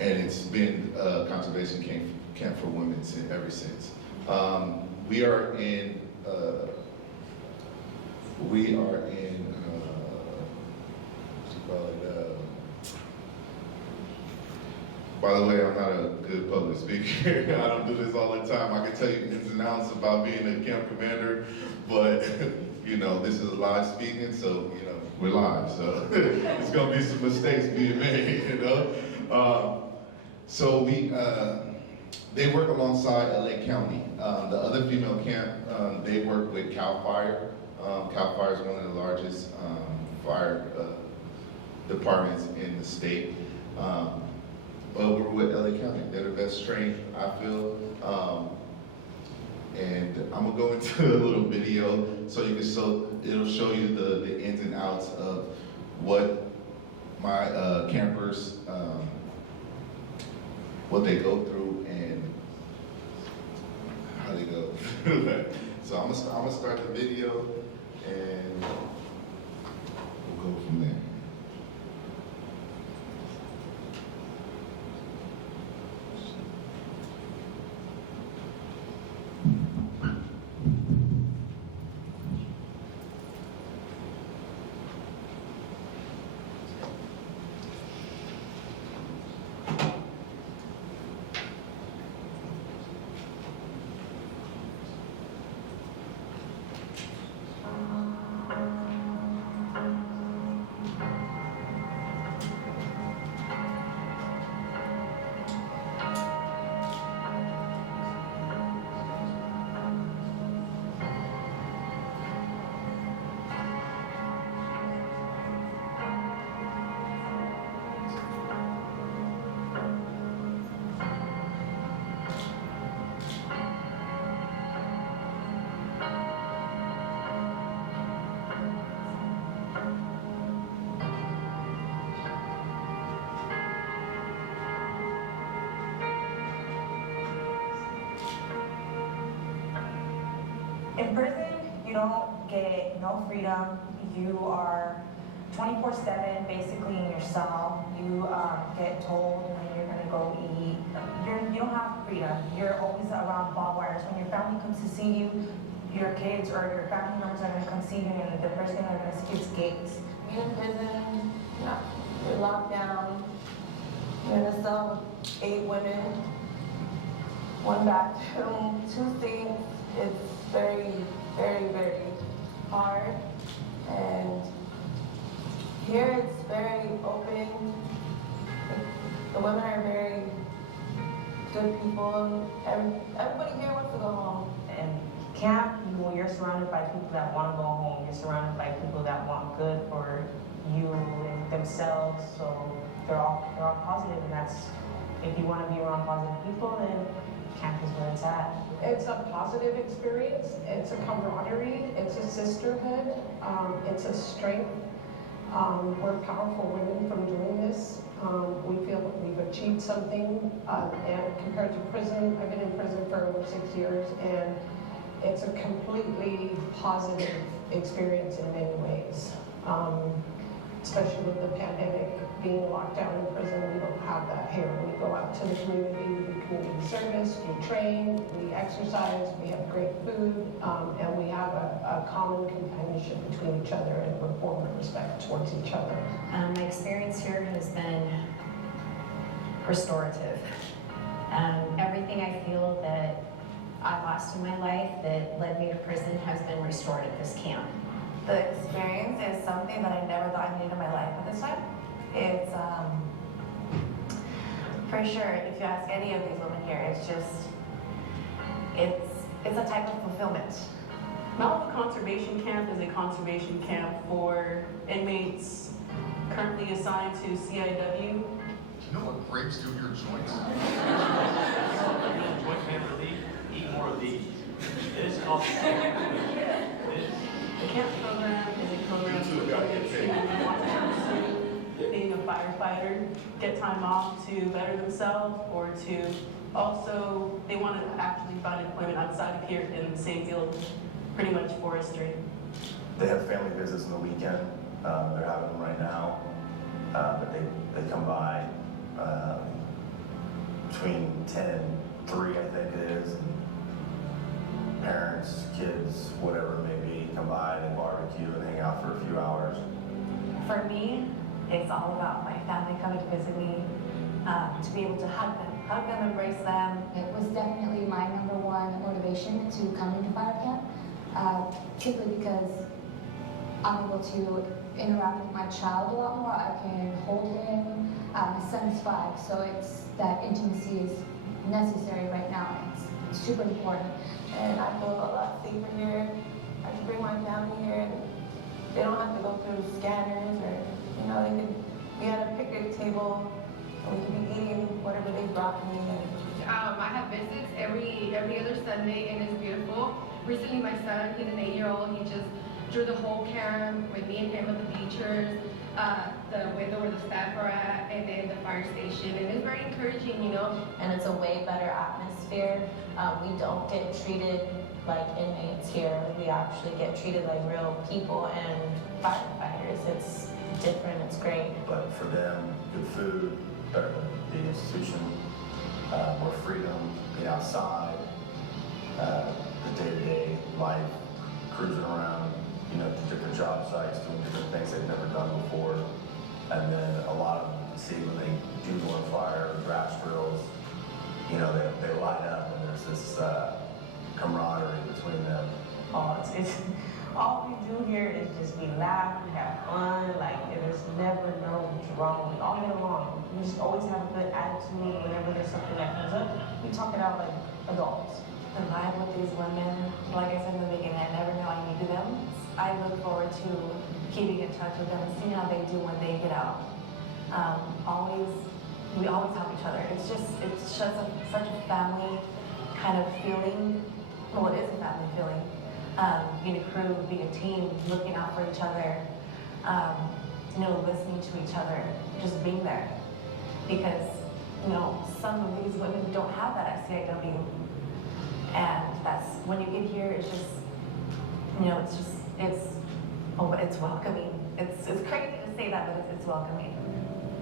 And it's been a conservation camp for women ever since. We are in By the way, I'm not a good public speaker. I don't do this all the time. I can tell you ins and outs about being a camp commander, but you know, this is live speaking, so you know, we're live, so there's gonna be some mistakes being made, you know. So they work alongside LA County. The other female camp, they work with CAL FIRE. CAL FIRE is one of the largest fire departments in the state. But we're with LA County. They're the best trained, I feel. And I'm gonna go into a little video so you can it'll show you the ins and outs of what my campers, what they go through and how they go through that. So I'm gonna start the video and we'll go from there. In prison, you don't get no freedom. You are 24/7 basically in your cell. You get told when you're gonna go eat. You don't have freedom. You're always around barbed wires. When your family comes to see you, your kids or your family members are gonna come see you, and the first thing they're gonna see is gates. You're in prison, you're locked down. You're in a cell with 8 women, 1 bathroom, 2 sinks. It's very, very, very hard. And here it's very open. The women are very good people. Everybody here wants to go home. And camp, you're surrounded by people that want to go home. You're surrounded by people that want good for you and themselves. So they're all positive, and that's, if you want to be around positive people, then camp is where it's at. It's a positive experience, it's a camaraderie, it's a sisterhood, it's a strength. We're powerful women from doing this. We feel that we've achieved something, and compared to prison, I've been in prison for over 6 years, and it's a completely positive experience in many ways. Especially with the pandemic, being locked down in prison, we don't have that here. We go out to the community, we do community service, we train, we exercise, we have great food, and we have a common companionship between each other and rapport and respect towards each other. My experience here has been restorative. Everything I feel that I lost in my life that led me to prison has been restored at this camp. The experience is something that I never thought I needed in my life at this time. It's, for sure, if you ask any of these women here, it's just, it's a type of fulfillment. Malibu Conservation Camp is a conservation camp for inmates currently assigned to CIW. Do you know what grapes do to your joints? Joint pain relief, eat more of these. It is called The camp program is a program for inmates who want to pursue being a firefighter, get time off to better themselves, or to also, they want to actually find employment outside of here in the same field, pretty much forestry. They have family visits on the weekend. They're having them right now, but they come by between 10 and 3, I think it is. And parents, kids, whatever it may be, come by, they barbecue and hang out for a few hours. For me, it's all about my family coming to visit me. to be able to hug them, embrace them. It was definitely my #1 motivation to come into fire camp, simply because I'm able to interact with my child a lot more. I can hold him. My son's 5, so it's that intimacy is necessary right now. It's super important. And I feel a lot safer here. I can bring my family here, and they don't have to go through scanners, or they can be at a picnic table and we can be eating whatever they brought me. I have visits every other Sunday, and it's beautiful. Recently, my son, he's an 8-year-old, he just drew the whole camp with me and him at the bleachers, the window where the staff are at, and then the fire station, and it's very encouraging, And it's a way better atmosphere. We don't get treated like inmates here. We actually get treated like real people and firefighters. It's different, it's great. But for them, good food, better than the institution, more freedom, being outside, the day-to-day life, cruising around, to different job sites, doing different things they've never done before. And then a lot of them, see when they do go on fire, draft drills, they light up, and there's this camaraderie between them. It's all we do here is just we laugh, we have fun, there's never no drama all day long. We just always have a good attitude whenever there's something that comes up. We talk it out like adults. The vibe with these women, like I said in the beginning, I never know I needed them. I look forward to keeping in touch with them and seeing how they do when they get out. We always help each other. It's just such a family kind of feeling. Well, it is a family feeling. Being a crew, being a team, looking out for each other, listening to each other, just being there. Because, some of these women don't have that at CIW. And that's, when you get here, it's just, it's welcoming. It's crazy to say that, but it's welcoming.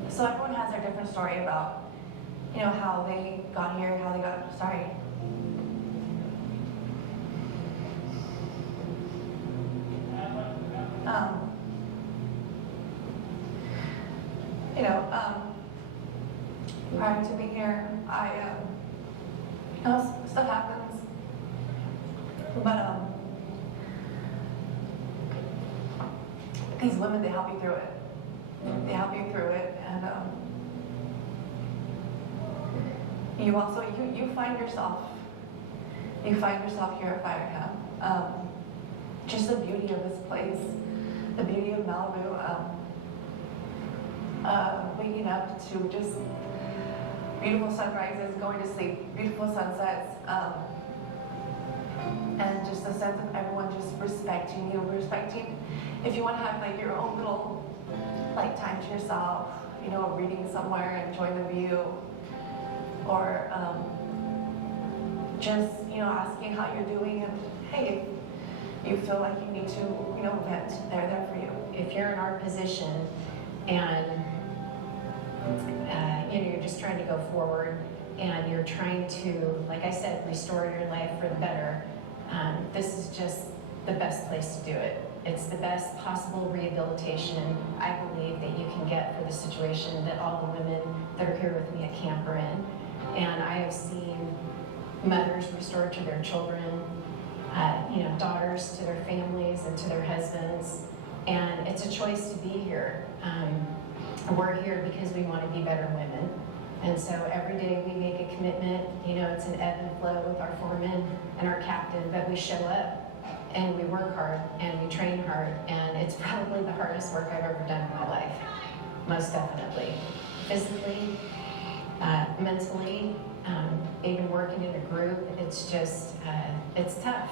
So everyone has their different story about, how they got here, how they got, sorry. Prior to being here, stuff happens, but these women, they help you through it. They help you through it, and you also, you find yourself here at fire camp. Just the beauty of this place, the beauty of Malibu, waking up to just beautiful sunrises, going to sleep, beautiful sunsets, and just a sense of everyone just respecting you, if you want to have your own little time to yourself, reading somewhere, enjoying the view, or just asking how you're doing, and hey, if you feel like you need to vent, they're there for you. If you're in our position and you're just trying to go forward and you're trying to, like I said, restore your life for the better, this is just the best place to do it. It's the best possible rehabilitation, I believe, that you can get for the situation that all the women that are here with me at camp are in. And I have seen mothers restored to their children, daughters to their families and to their husbands. And it's a choice to be here. We're here because we want to be better women. And so every day we make a commitment, it's an ebb and flow with our foreman and our captain, but we show up and we work hard and we train hard, and it's probably the hardest work I've ever done in my life, most definitely. Physically, mentally, even working in a group, it's just, it's tough,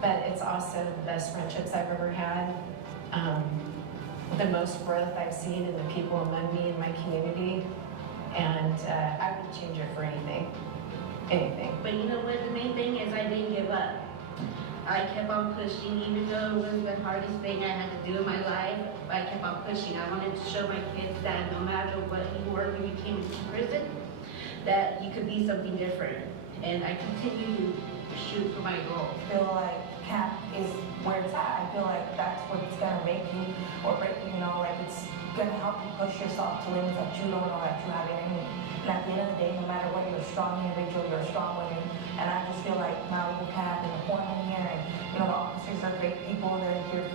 but it's also the best friendships I've ever had. The most growth I've seen in the people among me in my community, and I wouldn't change it for anything. But you know what, the main thing is I didn't give up. I kept on pushing, even though it was the hardest thing I had to do in my life. I kept on pushing. I wanted to show my kids that no matter what you were when you came to prison, that you could be something different. And I continue to shoot for my goal. I feel like camp is where it's at. I feel like that's what's gonna make you or break you, gonna help you push yourself to limits that you don't know that you have in you. And at the end of the day, no matter what, you're a strong individual, you're a strong woman. And I just feel like Malibu Camp and the foreman here, and the officers are great people. They're here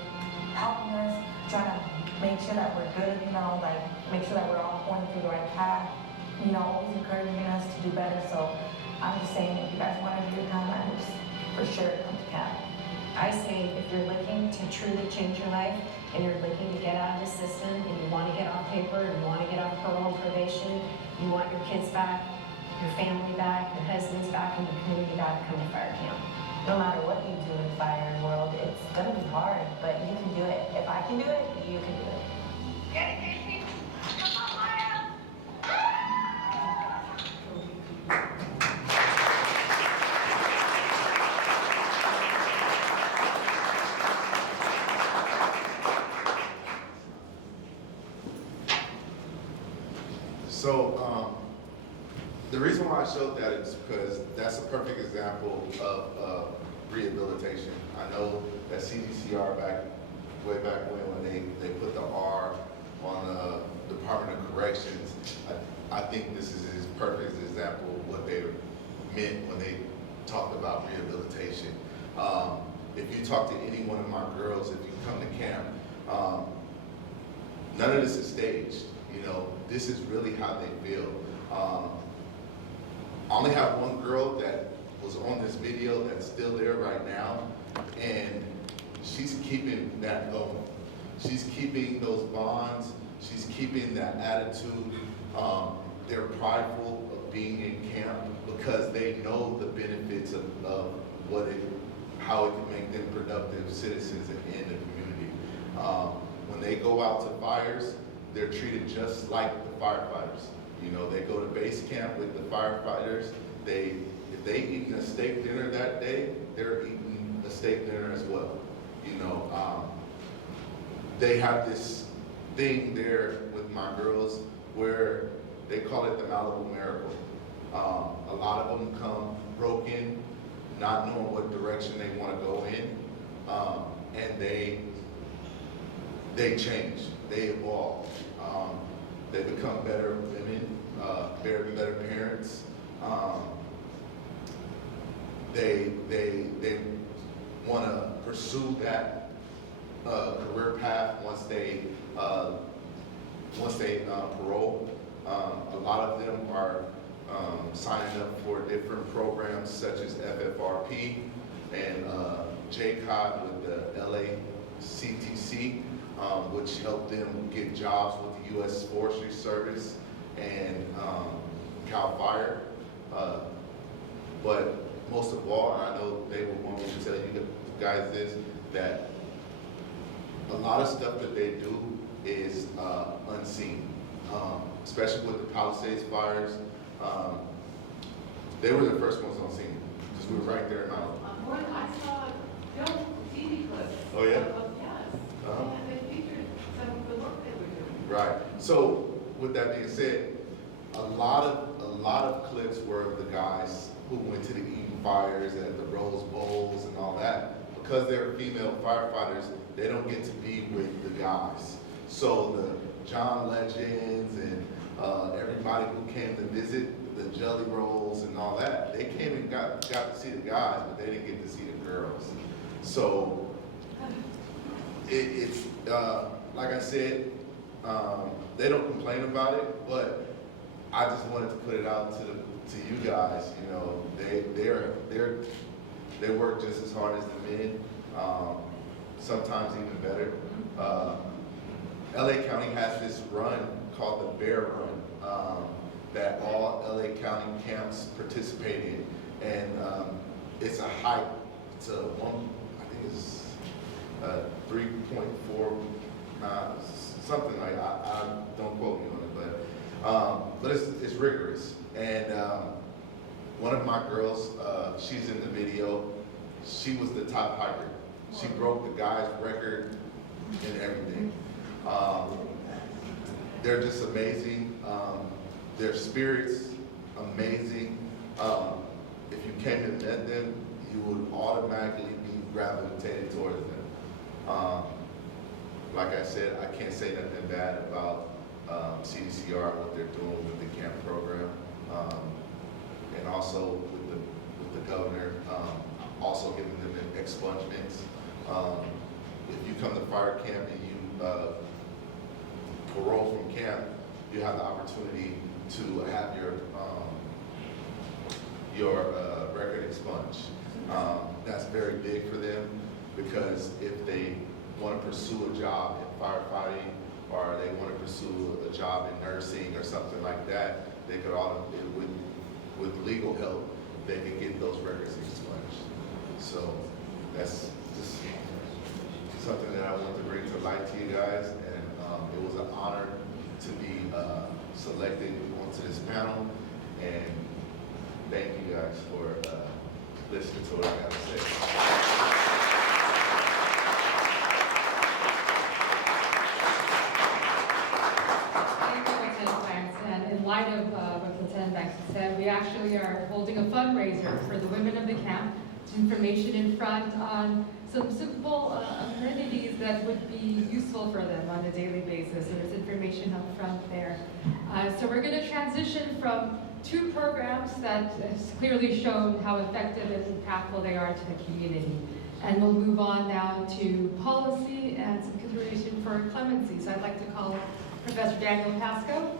helping us, trying to make sure that we're good, like make sure that we're all going through the right path. Always encouraging us to do better. So I'm just saying, if you guys want to do your time, I just for sure come to camp. I say if you're looking to truly change your life and you're looking to get out of the system and you want to get off paper and you want to get off parole and probation, you want your kids back, your family back, your husbands back, and your community back, come to fire camp. No matter what you do in the fire world, it's gonna be hard, but you can do it. If I can do it, you can do it. So the reason why I showed that is because that's a perfect example of rehabilitation. I know that CDCR way back when they put the R on the Department of Corrections, I think this is a perfect example of what they meant when they talked about rehabilitation. If you talk to any one of my girls, if you come to camp, none of this is staged. This is really how they feel. I only have one girl that was on this video that's still there right now, and she's keeping that going. She's keeping those bonds. She's keeping that attitude. They're prideful of being in camp because they know the benefits of how it can make them productive citizens in the community. When they go out to fires, they're treated just like the firefighters. They go to base camp with the firefighters. If they eating a steak dinner that day, they're eating a steak dinner as well. They have this thing there with my girls where they call it the Malibu Miracle. A lot of them come broken, not knowing what direction they want to go in, and they change, they evolve. They become better women, better parents. They want to pursue that career path once they parole. A lot of them are signing up for different programs such as FFRP and JCOT with the LACTC, which help them get jobs with the U.S. Forestry Service and CAL FIRE. But most of all, and I know they would want me to tell you guys this, that a lot of stuff that they do is unseen, especially with the Palisades fires. They were the first ones on scene, because we were right there in Malibu. I saw film TV clips. Oh yeah? Yes. Uh-huh. And they featured some of the work they were doing. Right. So with that being said, a lot of clips were of the guys who went to the Eden fires and the Rose Bowls and all that. Because they're female firefighters, they don't get to be with the guys. So the John Legends and everybody who came to visit, the Jelly Rolls and all that, they came and got to see the guys, but they didn't get to see the girls. So it's like I said, they don't complain about it, but I just wanted to put it out to you guys. They work just as hard as the men, sometimes even better. LA County has this run called the Bear Run that all LA County camps participate in, and it's a hike to I think it's 3.4 miles, something like that. I don't quote me on it, but it's rigorous. And one of my girls, she's in the video. She was the top hiker. She broke the guy's record and everything. They're just amazing. Their spirits, amazing. If you came and met them, you would automatically be gravitated towards them. like I said, I can't say nothing bad about CDCR, what they're doing with the camp program, and also with the governor, also giving them expungements. If you come to fire camp and you parole from camp, you have the opportunity to have your record expunged. That's very big for them, because if they want to pursue a job in firefighting, or they want to pursue a job in nursing or something like that, they could with legal help, they could get those records expunged. So that's just something that I want to bring to light to you guys, and it was an honor to be selected onto this panel, and thank you guys for listening to what I have to say. In light of what Lieutenant Banks said, we actually are holding a fundraiser for the women of the camp. There's information in front on some simple amenities that would be useful for them on a daily basis. There's information up front there. So we're going to transition from two programs that has clearly shown how effective and impactful they are to the community. And we'll move on now to policy and some consideration for clemency. So I'd like to call Professor Daniel Pascoe.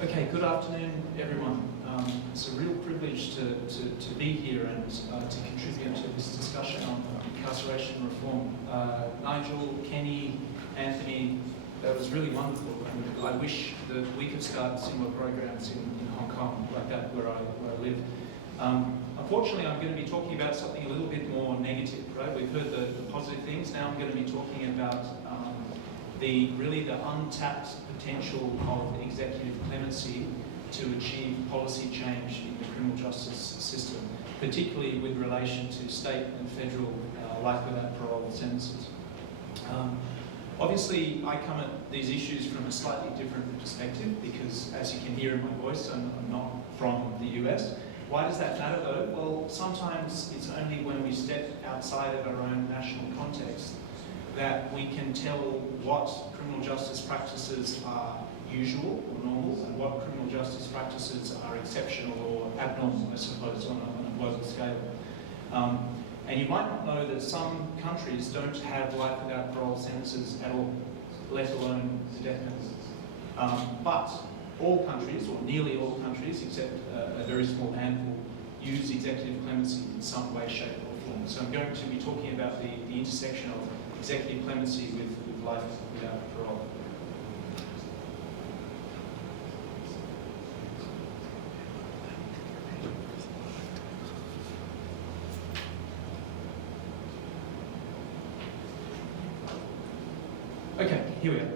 Okay, good afternoon, everyone. It's a real privilege to be here and to contribute to this discussion on incarceration reform. Nigel, Kenny, Anthony, that was really wonderful, and I wish that we could start similar programs in Hong Kong like that where I live. Unfortunately, I'm going to be talking about something a little bit more negative, right? We've heard the positive things. Now I'm going to be talking about the untapped potential of executive clemency to achieve policy change in the criminal justice system, particularly with relation to state and federal life without parole sentences. Obviously, I come at these issues from a slightly different perspective because, as you can hear in my voice, I'm not from the US. Why does that matter though? Well, sometimes it's only when we step outside of our own national context that we can tell what criminal justice practices are usual or normal and what criminal justice practices are exceptional or abnormal, I suppose, on a global scale. And you might not know that some countries don't have life without parole sentences at all, let alone the death penalty. But all countries, or nearly all countries, except a very small handful, use executive clemency in some way, shape or form. So I'm going to be talking about the intersection of executive clemency with life without parole. Okay, here we go.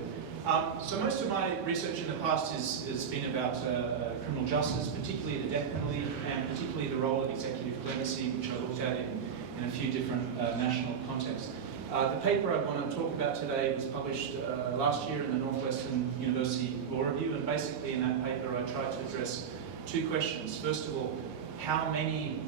So most of my research in the past has been about criminal justice, particularly the death penalty, and particularly the role of executive clemency, which I looked at in a few different national contexts. The paper I want to talk about today was published last year in the Northwestern University Law Review, and basically in that paper I tried to address two questions. First of all, how many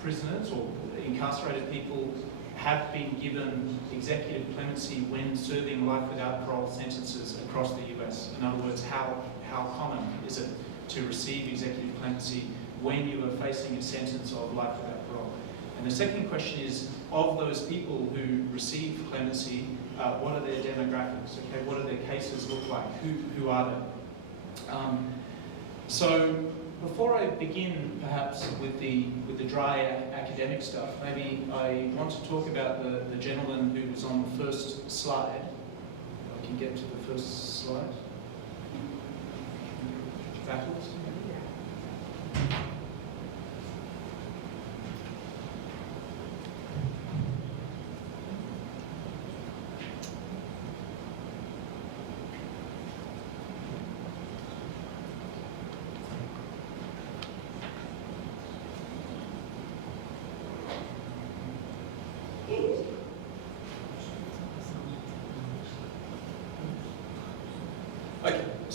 prisoners or incarcerated people have been given executive clemency when serving life without parole sentences across the US? In other words, how common is it to receive executive clemency when you are facing a sentence of life without parole? And the second question is, of those people who receive clemency, what are their demographics? Okay, what do their cases look like? Who are they? So before I begin, perhaps with the dry academic stuff, maybe I want to talk about the gentleman who was on the first slide. If I can get to the first slide. Backwards.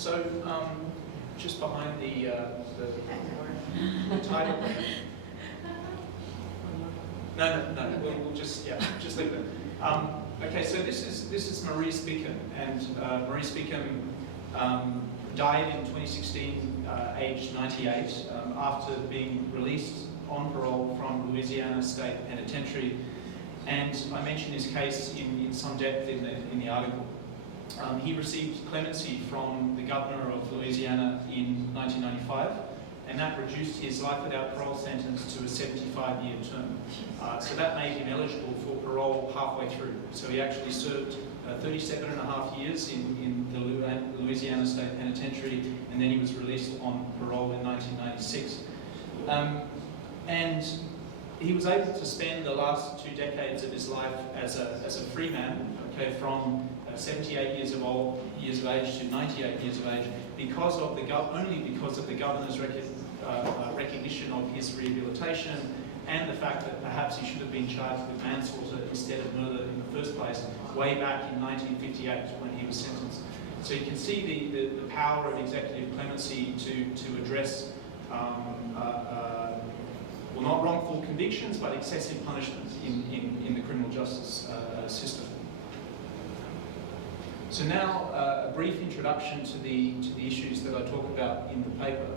So, just behind the title. No, we'll just leave it. Okay, so this is Maurice Beacom, and Maurice Beacom died in 2016, aged 98, after being released on parole from Louisiana State Penitentiary. And I mentioned his case in some depth in the article. He received clemency from the governor of Louisiana in 1995, and that reduced his life without parole sentence to a 75-year term. So that made him eligible for parole halfway through. So he actually served 37 and a half years in the Louisiana State Penitentiary, and then he was released on parole in 1996. And he was able to spend the last 2 decades of his life as a free man, okay, from 78 years of age to 98 years of age, only because of the governor's recognition of his rehabilitation, and the fact that perhaps he should have been charged with manslaughter instead of murder in the first place, way back in 1958 when he was sentenced. So you can see the power of executive clemency to address well, not wrongful convictions, but excessive punishment in the criminal justice system. So now, a brief introduction to the issues that I talk about in the paper.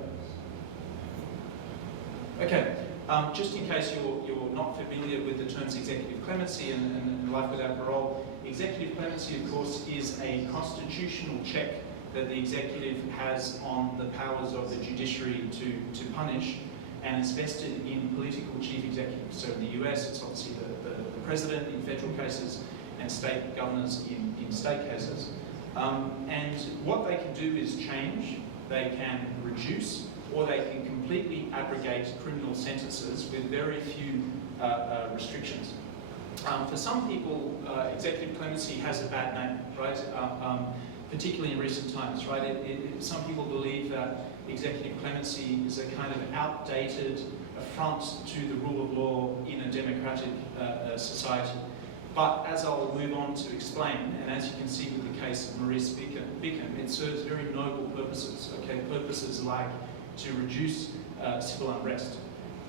Okay, just in case you're not familiar with the terms executive clemency and life without parole, executive clemency, of course, is a constitutional check that the executive has on the powers of the judiciary to punish, and it's vested in political chief executives. So in the US, it's obviously the president in federal cases and state governors in state cases. And what they can do is change, they can reduce, or they can completely abrogate criminal sentences with very few restrictions. For some people, executive clemency has a bad name, right? Particularly in recent times, right? Some people believe that executive clemency is a kind of outdated affront to the rule of law in a democratic society. But as I'll move on to explain, and as you can see with the case of Maurice Beacom, it serves very noble purposes, okay? Purposes like to reduce civil unrest,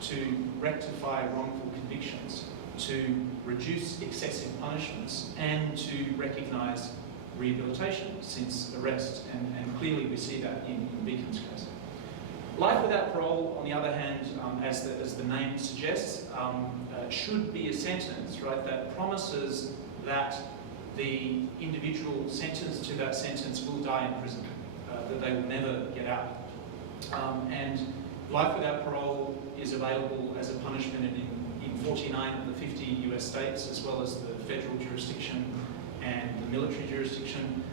to rectify wrongful convictions, to reduce excessive punishments, and to recognise rehabilitation since arrest, and clearly we see that in Beacom's case. Life without parole, on the other hand, as the name suggests, should be a sentence, right, that promises that the individual sentenced to that sentence will die in prison, that they will never get out. And life without parole is available as a punishment in 49 of the 50 US states, as well as the federal jurisdiction and the military jurisdiction.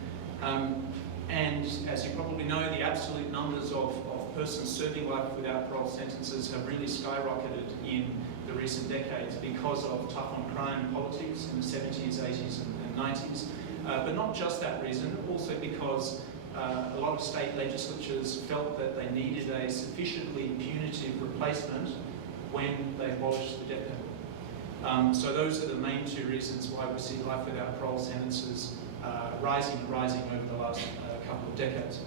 And as you probably know, the absolute numbers of persons serving life without parole sentences have really skyrocketed in the recent decades because of tough on crime politics in the 70s, 80s and 90s. But not just that reason, also because a lot of state legislatures felt that they needed a sufficiently punitive replacement when they abolished the death penalty. So those are the main 2 reasons why we see life without parole sentences rising over the last couple of decades.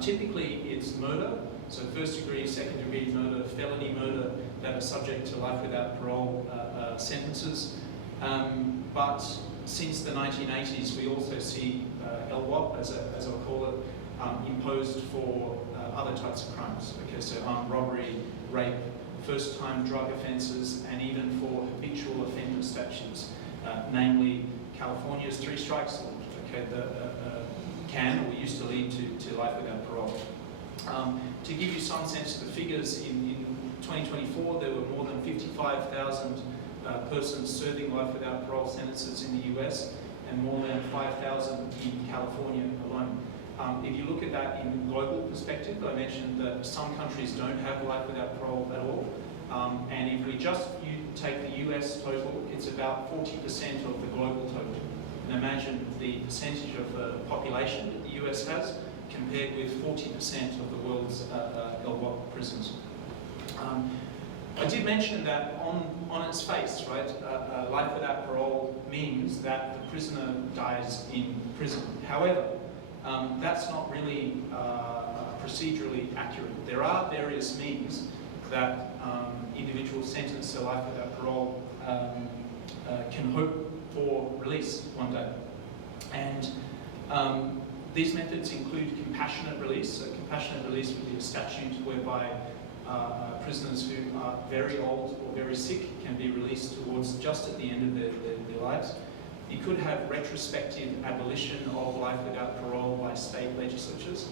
Typically it's murder, so first degree, second degree murder, felony murder that are subject to life without parole sentences. But since the 1980s we also see LWOP, as I'll call it, imposed for other types of crimes. Okay, so armed robbery, rape, first-time drug offences, and even for habitual offender statutes, namely California's 3 strikes law, okay, can or used to lead to life without parole. To give you some sense of the figures, in 2024 there were more than 55,000 persons serving life without parole sentences in the US, and more than 5,000 in California alone. If you look at that in global perspective, I mentioned that some countries don't have life without parole at all. And if we just take the US total, it's about 40% of the global total. And imagine the percentage of the population that the US has compared with 40% of the world's LWOP prisons. I did mention that on its face, right, life without parole means that the prisoner dies in prison. However, that's not really procedurally accurate. There are various means that individuals sentenced to life without parole can hope for release one day. And these methods include compassionate release. So compassionate release would be a statute whereby prisoners who are very old or very sick can be released towards just at the end of their lives. You could have retrospective abolition of life without parole by state legislatures.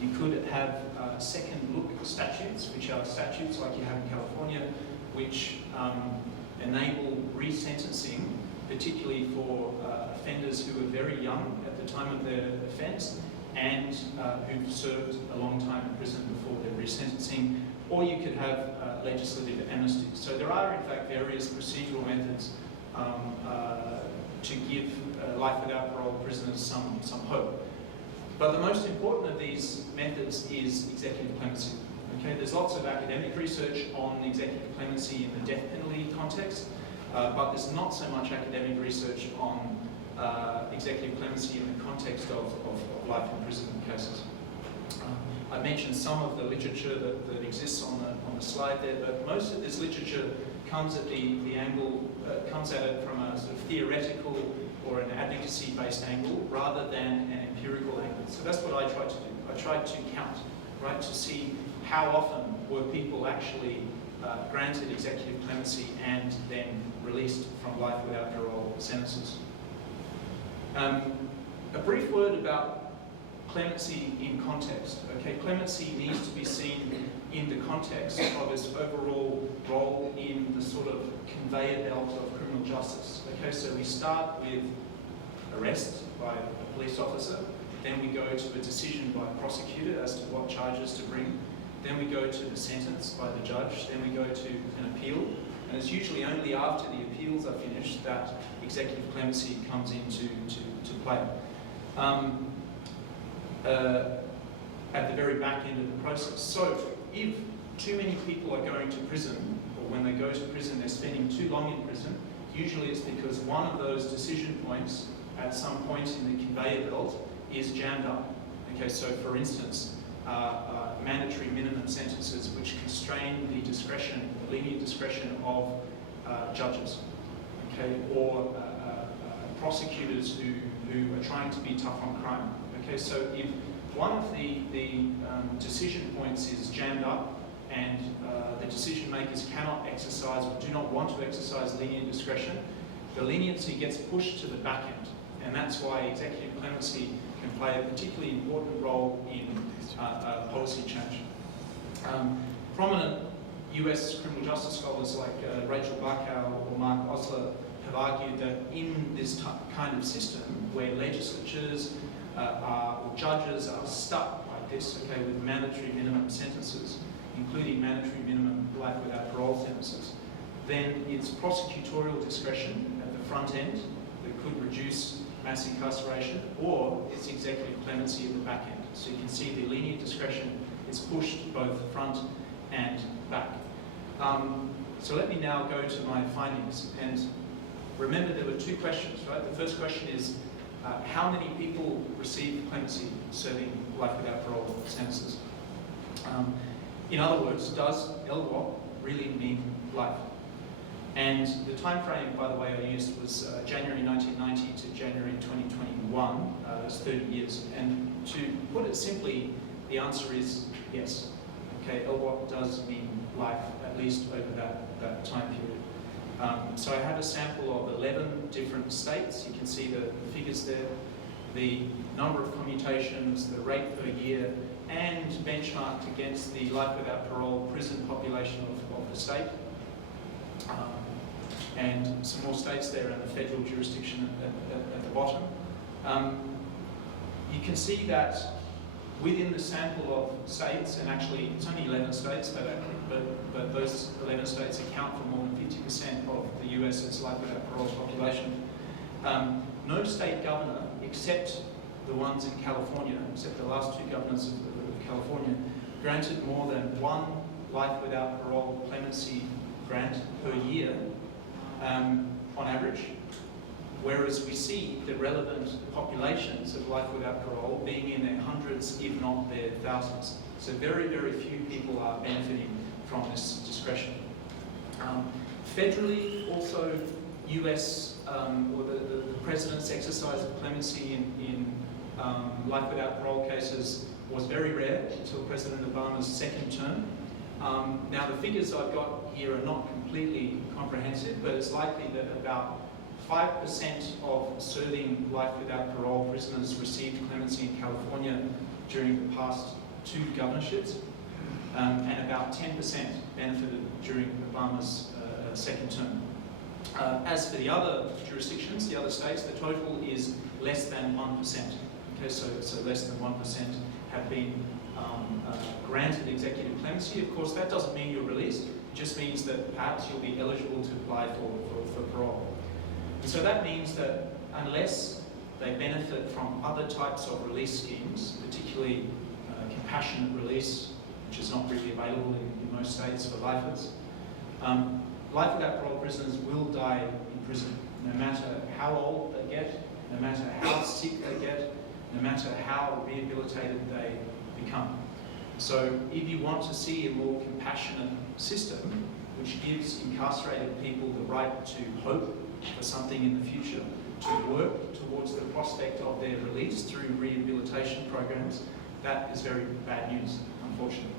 You could have second look statutes, which are statutes like you have in California, which enable resentencing, particularly for offenders who are very young at the time of their offence and who've served a long time in prison before their resentencing. Or you could have legislative amnesty. So there are, in fact, various procedural methods to give life without parole prisoners some hope. But the most important of these methods is executive clemency. Okay, there's lots of academic research on executive clemency in the death penalty context, but there's not so much academic research on executive clemency in the context of life in prison cases. I mentioned some of the literature that exists on the slide there, but most of this literature comes at the angle, comes at it from a sort of theoretical or an advocacy-based angle rather than an empirical angle. So that's what I tried to do. I tried to count, right, to see how often were people actually granted executive clemency and then released from life without parole sentences. A brief word about clemency in context. Okay, clemency needs to be seen in the context of its overall role in the sort of conveyor belt of criminal justice. Okay, so we start with arrest by a police officer, then we go to a decision by a prosecutor as to what charges to bring, then we go to the sentence by the judge, then we go to an appeal, and it's usually only after the appeals are finished that executive clemency comes into play. At the very back end of the process. So if too many people are going to prison, or when they go to prison they're spending too long in prison, usually it's because one of those decision points at some point in the conveyor belt is jammed up. Okay, so for instance, mandatory minimum sentences which constrain the discretion, the lenient discretion of judges, okay, or prosecutors who are trying to be tough on crime. Okay, so if one of the decision points is jammed up and the decision makers cannot exercise or do not want to exercise lenient discretion, the leniency gets pushed to the back end. And that's why executive clemency can play a particularly important role in policy change. Prominent US criminal justice scholars like Rachel Barkow or Mark Osler have argued that in this kind of system where legislatures or judges are stuck like this, okay, with mandatory minimum sentences, including mandatory minimum life without parole sentences, then it's prosecutorial discretion at the front end that could reduce mass incarceration, or it's executive clemency at the back end. So you can see the lenient discretion is pushed both front and back. So let me now go to my findings. And remember, there were two questions, right? The first question is, how many people receive clemency serving life without parole sentences? In other words, does LWOP really mean life? And the time frame, by the way, I used was January 1990 to January 2021. That's 30 years. And to put it simply, the answer is yes. Okay, LWOP does mean life, at least over that time period. So I have a sample of 11 different states. You can see the figures there, the number of commutations, the rate per year, and benchmarked against the life without parole prison population of the state. And some more states there and the federal jurisdiction at the bottom. You can see that within the sample of states, and actually it's only 11 states, but those 11 states account for more than 50% of the US's life without parole population. No state governor, except the ones in California, except the last two governors of California, granted more than one life without parole clemency grant per year on average, whereas we see the relevant populations of life without parole being in their hundreds, if not their thousands. So very, very few people are benefiting from this discretion. Federally, also, US, or the President's exercise of clemency in life without parole cases was very rare until President Obama's second term. Now the figures I've got here are not completely comprehensive, but it's likely that about 5% of serving life without parole prisoners received clemency in California during the past 2 governorships, and about 10% benefited during Obama's second term. As for the other jurisdictions, the other states, the total is less than 1%. Okay, so less than 1% have been granted executive clemency. Of course, that doesn't mean you're released. It just means that perhaps you'll be eligible to apply for parole. And so that means that unless they benefit from other types of release schemes, particularly compassionate release, which is not really available in most states for lifers, life without parole prisoners will die in prison, no matter how old they get, no matter how sick they get, no matter how rehabilitated they become. So if you want to see a more compassionate system, which gives incarcerated people the right to hope for something in the future, to work towards the prospect of their release through rehabilitation programs, that is very bad news, unfortunately.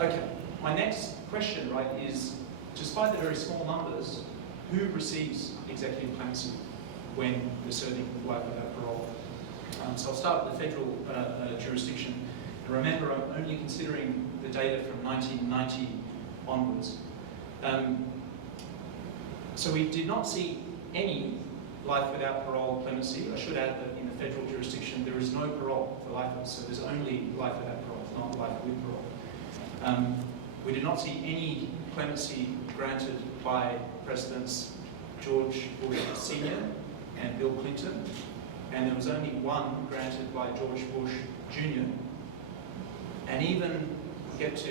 Okay, my next question, right, is, despite the very small numbers, who receives executive clemency when they're serving life without parole? So I'll start with the federal jurisdiction. And remember, I'm only considering the data from 1990 onwards. So we did not see any life without parole clemency. I should add that in the federal jurisdiction, there is no parole for lifers, so there's only life without parole, not life with parole. We did not see any clemency granted by Presidents George Bush Sr. and Bill Clinton, and there was only one granted by George Bush Jr. And even get to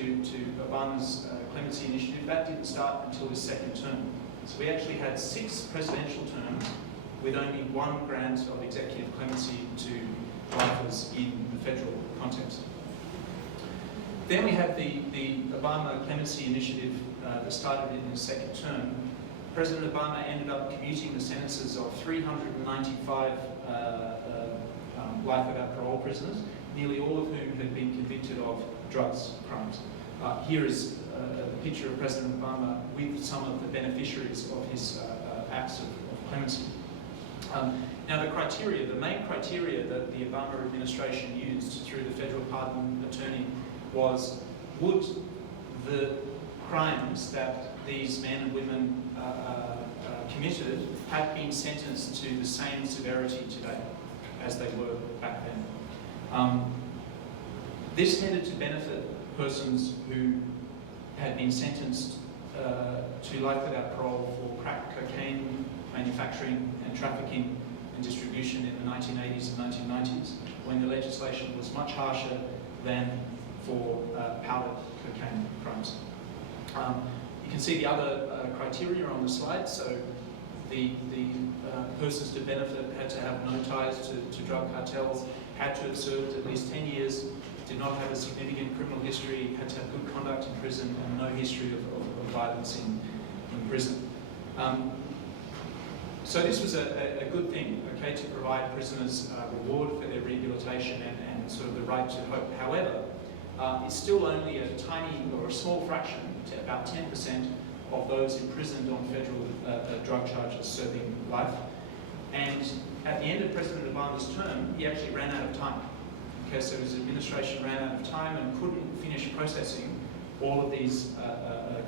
Obama's clemency initiative, that didn't start until his second term. So we actually had 6 presidential terms with only one grant of executive clemency to lifers in the federal context. Then we had the Obama clemency initiative that started in his second term. President Obama ended up commuting the sentences of 395 life without parole prisoners, nearly all of whom had been convicted of drugs crimes. Here is a picture of President Obama with some of the beneficiaries of his acts of clemency. Now the main criteria that the Obama administration used through the federal pardon attorney was, would the crimes that these men and women committed have been sentenced to the same severity today as they were back then. This tended to benefit persons who had been sentenced to life without parole for crack cocaine manufacturing and trafficking and distribution in the 1980s and 1990s, when the legislation was much harsher than for powder cocaine crimes. You can see the other criteria on the slide. So the persons to benefit had to have no ties to drug cartels, had to have served at least 10 years, did not have a significant criminal history, had to have good conduct in prison, and no history of violence in prison. So this was a good thing, okay, to provide prisoners reward for their rehabilitation and sort of the right to hope. However, it's still only a tiny or a small fraction, about 10% of those imprisoned on federal drug charges serving life. And at the end of President Obama's term, he actually ran out of time. Okay, so his administration ran out of time and couldn't finish processing all of these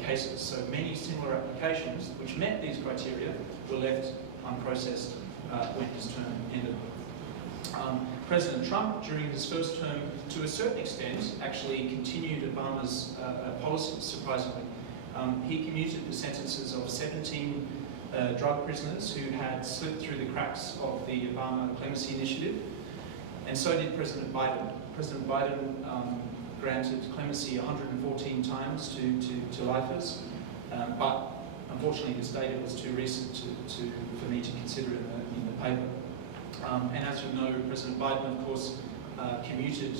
cases. So many similar applications which met these criteria were left unprocessed when his term ended. President Trump, during his first term, to a certain extent, actually continued Obama's policies, surprisingly. He commuted the sentences of 17 drug prisoners who had slipped through the cracks of the Obama clemency initiative, and so did President Biden. President Biden granted clemency 114 times to lifers, but Unfortunately, this data was too recent for me to consider in the paper. And as you know, President Biden, of course, commuted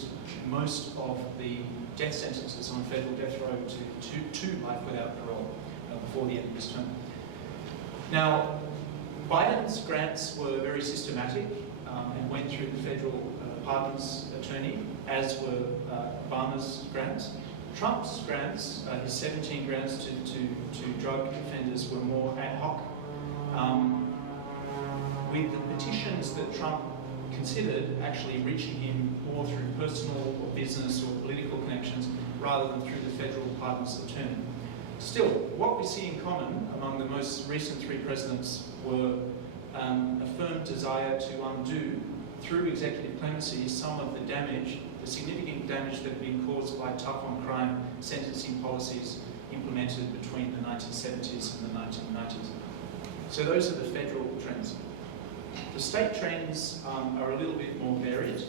most of the death sentences on federal death row to life without parole before the end of this term. Now, Biden's grants were very systematic and went through the federal pardons attorney, as were Obama's grants. Trump's grants, his 17 grants to drug offenders, were more ad hoc, with the petitions that Trump considered actually reaching him more through personal or business or political connections rather than through the federal pardons attorney. Still, what we see in common among the most recent 3 presidents were a firm desire to undo, through executive clemency, some of the damage, the significant damage that had been caused by tough-on-crime sentencing policies implemented between the 1970s and the 1990s. So those are the federal trends. The state trends are a little bit more varied.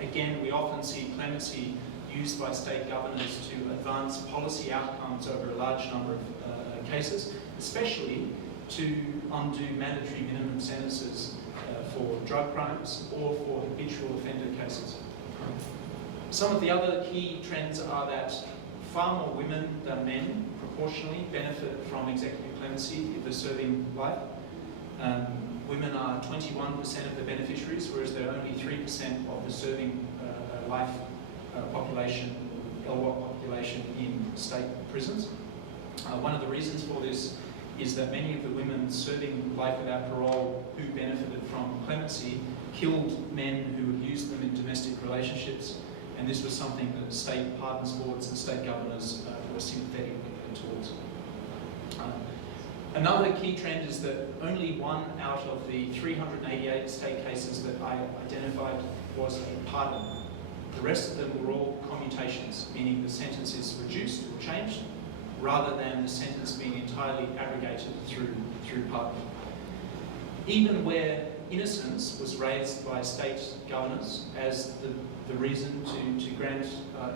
Again, we often see clemency used by state governors to advance policy outcomes over a large number of cases, especially to undo mandatory minimum sentences for drug crimes or for habitual offender cases. Some of the other key trends are that far more women than men proportionally benefit from executive clemency if they're serving life. Women are 21% of the beneficiaries, whereas they're only 3% of the serving life population, LWOP population in state prisons. One of the reasons for this is that many of the women serving life without parole who benefited from clemency killed men who abused them in domestic relationships, and this was something that state pardons boards and state governors were sympathetic towards. Another key trend is that only 1 out of the 388 state cases that I identified was a pardon. The rest of them were all commutations, meaning the sentence is reduced or changed, rather than the sentence being entirely abrogated through pardon. Even where innocence was raised by state governors as the reason to grant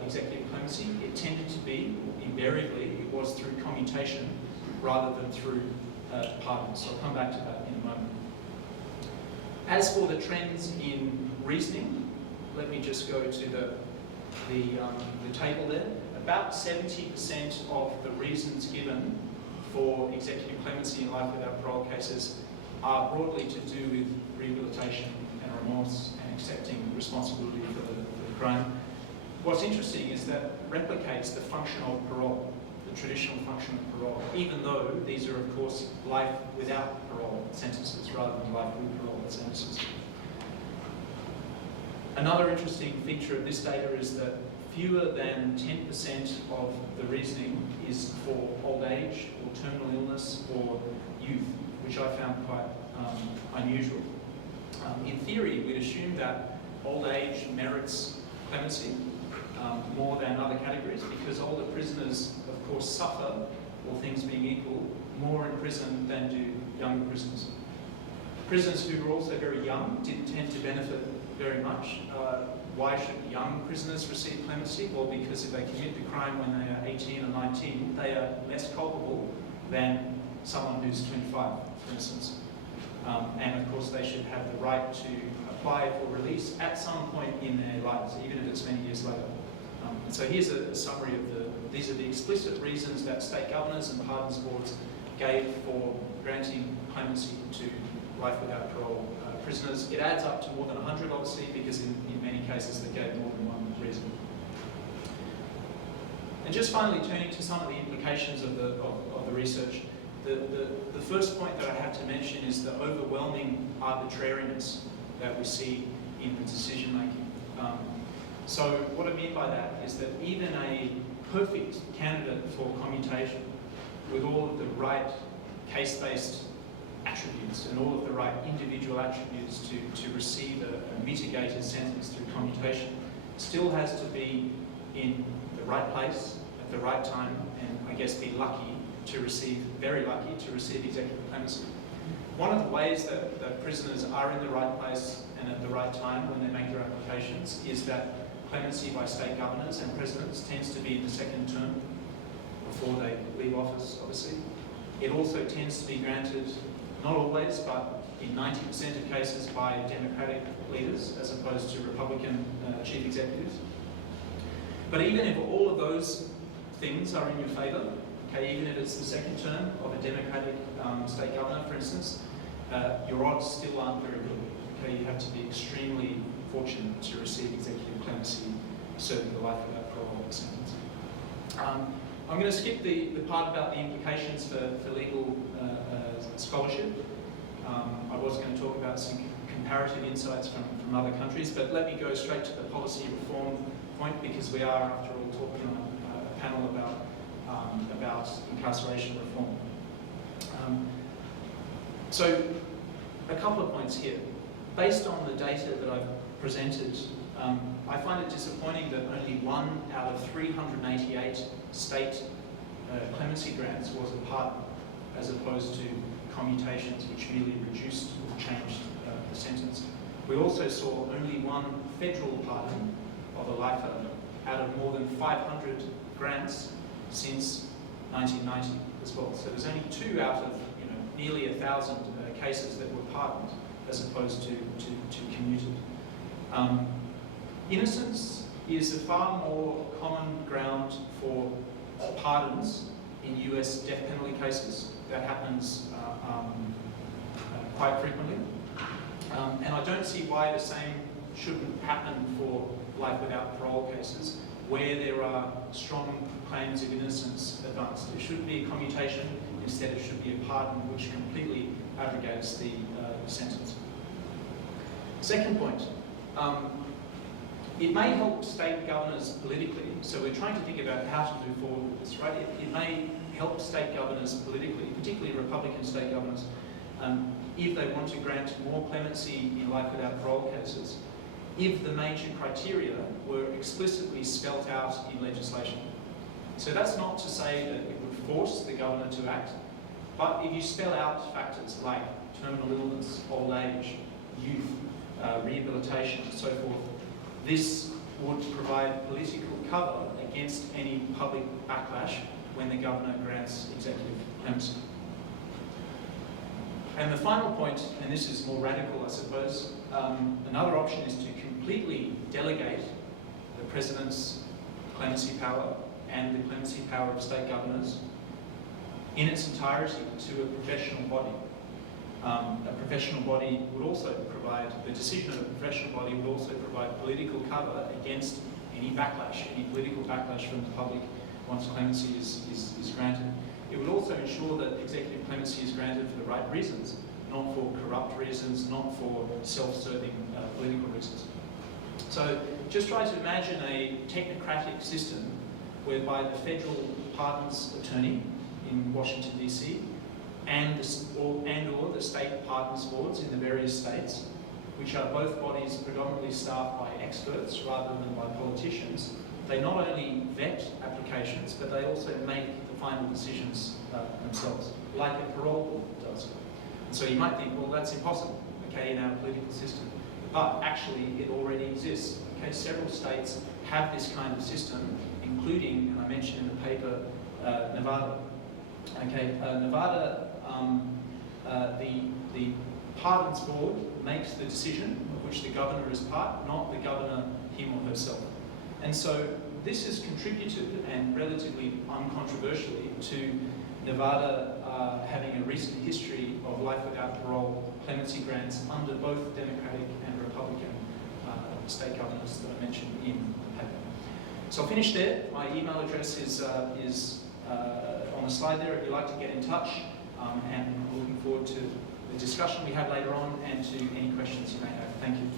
executive clemency, it tended to be, invariably, it was through commutation rather than through pardon. So I'll come back to that in a moment. As for the trends in reasoning, let me just go to the table there. About 70% of the reasons given for executive clemency in life without parole cases are broadly to do with rehabilitation and remorse and accepting responsibility for the crime. What's interesting is that replicates the function of parole, the traditional function of parole, even though these are, of course, life without parole sentences rather than life with parole sentences. Another interesting feature of this data is that fewer than 10% of the reasoning is for old age or terminal illness or youth, which I found quite unusual. In theory, we'd assume that old age merits clemency more than other categories, because older prisoners, of course, suffer, all things being equal, more in prison than do younger prisoners. Prisoners who were also very young didn't tend to benefit very much. Why should young prisoners receive clemency? Well, because if they commit the crime when they are 18 or 19, they are less culpable than someone who's 25, for instance. And of course, they should have the right to apply for release at some point in their lives, even if it's many years later. So here's a summary of these are the explicit reasons that state governors and pardons boards gave for granting clemency to life without parole prisoners. It adds up to more than 100, obviously, because in many cases they gave more than one reason. And just finally, turning to some of the implications of the research, the first point that I have to mention is the overwhelming arbitrariness that we see in the decision making. So what I mean by that is that even a perfect candidate for commutation with all of the right case-based attributes and all of the right individual attributes to receive a mitigated sentence through commutation still has to be in the right place at the right time, and I guess be lucky to receive, very lucky to receive executive clemency. One of the ways that prisoners are in the right place and at the right time when they make their applications is that clemency by state governors and presidents tends to be in the second term before they leave office, obviously. It also tends to be granted, not always, but in 90% of cases by Democratic leaders as opposed to Republican chief executives. But even if all of those things are in your favour, okay, even if it's the second term of a Democratic state governor, for instance, your odds still aren't very good. Okay, you have to be extremely fortunate to receive executive clemency, serving the life without parole sentence. I'm going to skip the part about the implications for legal scholarship. I was going to talk about some comparative insights from other countries, but let me go straight to the policy reform point, because we are, after all, talking on a panel about incarceration reform. So, a couple of points here. Based on the data that I've presented, I find it disappointing that only 1 out of 388 state clemency grants was a pardon, as opposed to commutations which merely reduced or changed the sentence. We also saw only 1 federal pardon of a lifer out of more than 500 grants since 1990 as well. So there's only 2 out of nearly 1,000 cases that were pardoned as opposed to commuted. Innocence is a far more common ground for pardons in US death penalty cases. That happens quite frequently. And I don't see why the same shouldn't happen for life without parole cases where there are strong claims of innocence advanced. It shouldn't be a commutation, instead it should be a pardon which completely abrogates the sentence. Second point, it may help state governors politically, so we're trying to think about how to move forward with this, right? It may help state governors politically, particularly Republican state governors, if they want to grant more clemency in life without parole cases, if the major criteria were explicitly spelt out in legislation. So that's not to say that it would force the governor to act, but if you spell out factors like terminal illness, old age, youth, rehabilitation, and so forth, this would provide political cover against any public backlash when the governor grants executive clemency. And the final point, and this is more radical, I suppose, another option is to completely delegate the president's clemency power and the clemency power of state governors in its entirety to a professional body. A professional body would also provide, the decision of a professional body would also provide political cover against any backlash, any political backlash from the public once clemency is granted. It would also ensure that executive clemency is granted for the right reasons, not for corrupt reasons, not for self-serving political reasons. So just try to imagine a technocratic system whereby the federal pardons attorney in Washington, D.C., and or the state pardons boards in the various states, which are both bodies predominantly staffed by experts rather than by politicians. They not only vet applications, but they also make the final decisions themselves, like a parole board does. And so you might think, well, that's impossible, okay, in our political system. But actually, it already exists. Okay, several states have this kind of system, including, and I mentioned in the paper, Nevada. Okay, Nevada, the pardons board makes the decision of which the governor is part, not the governor him or herself. And so this has contributed, and relatively uncontroversially, to Nevada having a recent history of life without parole clemency grants under both Democratic and Republican state governors that I mentioned in the paper. So I'll finish there. My email address is on the slide there if you'd like to get in touch, and I'm looking forward to the discussion we have later on and to any questions you may have. Thank you.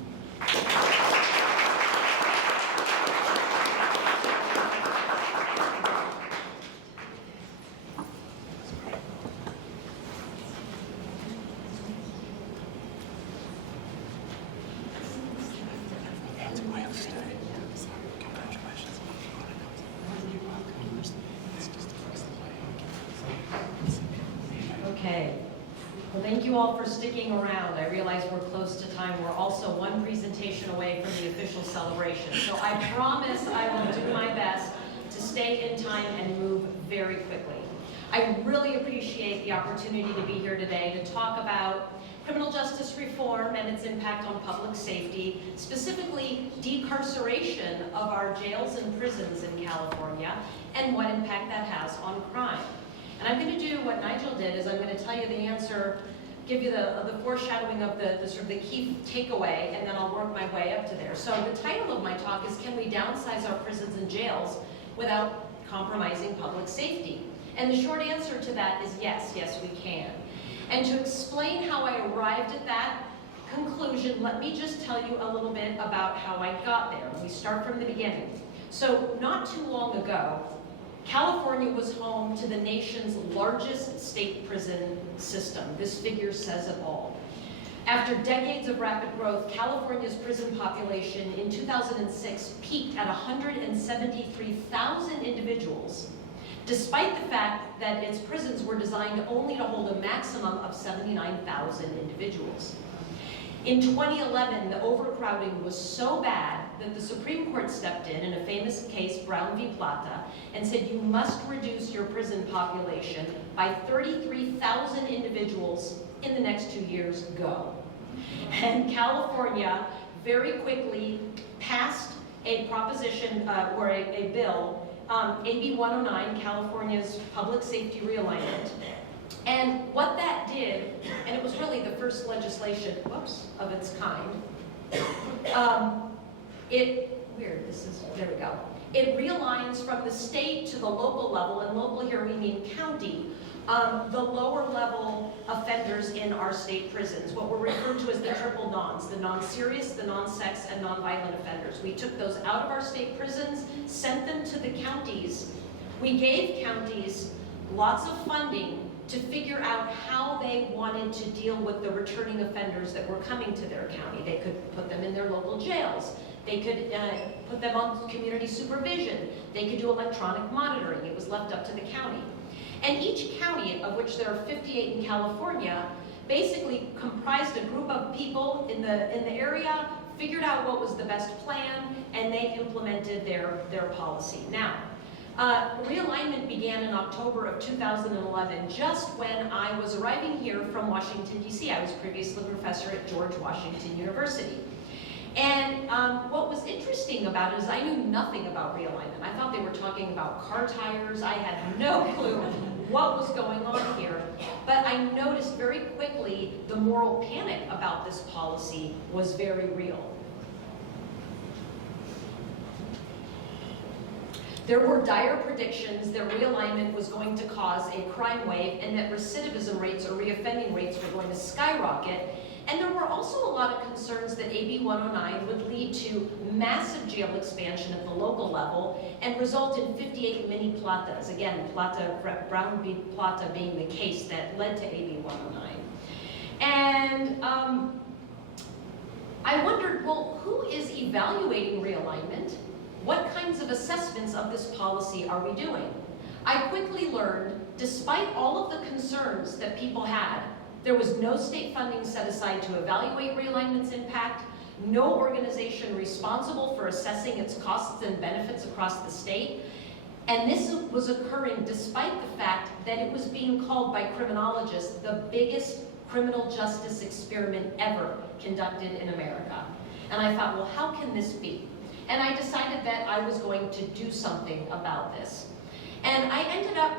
Okay. Well, thank you all for sticking around. I realize we're close to time. We're also one presentation away from the official celebration. So I promise I will do my best to stay in time and move very quickly. I really appreciate the opportunity to be here today to talk about criminal justice reform and its impact on public safety, specifically decarceration of our jails and prisons in California, and what impact that has on crime. And I'm going to do what Nigel did, is I'm going to tell you the answer, give you the foreshadowing of the sort of the key takeaway, and then I'll work my way up to there. So the title of my talk is, Can we downsize our prisons and jails without compromising public safety? And the short answer to that is yes, yes we can. And to explain how I arrived at that conclusion, let me just tell you a little bit about how I got there. We start from the beginning. So not too long ago, California was home to the nation's largest state prison system. This figure says it all. After decades of rapid growth, California's prison population in 2006 peaked at 173,000 individuals, despite the fact that its prisons were designed only to hold a maximum of 79,000 individuals. In 2011, the overcrowding was so bad that the Supreme Court stepped in a famous case, Brown v. Plata, and said you must reduce your prison population by 33,000 individuals in the next 2 years, go. And California very quickly passed a proposition, or a bill, AB 109, California's Public Safety Realignment. And what that did, and it was really the first legislation, of its kind, there we go. It realigns from the state to the local level, and local here we mean county, the lower level offenders in our state prisons, what were referred to as the triple nons, the non-serious, the non-sex, and non-violent offenders. We took those out of our state prisons, sent them to the counties. We gave counties lots of funding to figure out how they wanted to deal with the returning offenders that were coming to their county. They could put them in their local jails. They could put them on community supervision. They could do electronic monitoring. It was left up to the county. And each county, of which there are 58 in California, basically comprised a group of people in the area, figured out what was the best plan, and they implemented their policy. Now, realignment began in October of 2011, just when I was arriving here from Washington, D.C. I was previously a professor at George Washington University. And what was interesting about it is I knew nothing about realignment. I thought they were talking about car tires. I had no clue what was going on here. But I noticed very quickly the moral panic about this policy was very real. There were dire predictions that realignment was going to cause a crime wave and that recidivism rates or reoffending rates were going to skyrocket. And there were also a lot of concerns that AB 109 would lead to massive jail expansion at the local level and result in 58 mini platas. Again, Brown v. Plata being the case that led to AB 109. And I wondered, well, who is evaluating realignment? What kinds of assessments of this policy are we doing? I quickly learned, despite all of the concerns that people had, there was no state funding set aside to evaluate realignment's impact, no organization responsible for assessing its costs and benefits across the state, and this was occurring despite the fact that it was being called by criminologists the biggest criminal justice experiment ever conducted in America. And I thought, well, how can this be? And I decided that I was going to do something about this. And I ended up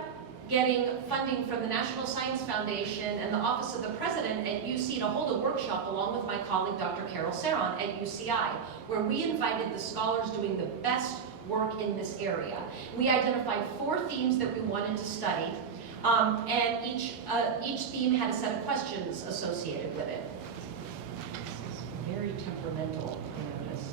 getting funding from the National Science Foundation and the Office of the President at UC to hold a workshop along with my colleague Dr. Carol Saron at UCI, where we invited the scholars doing the best work in this area. We identified 4 themes that we wanted to study, and each theme had a set of questions associated with it. Very temperamental, I noticed.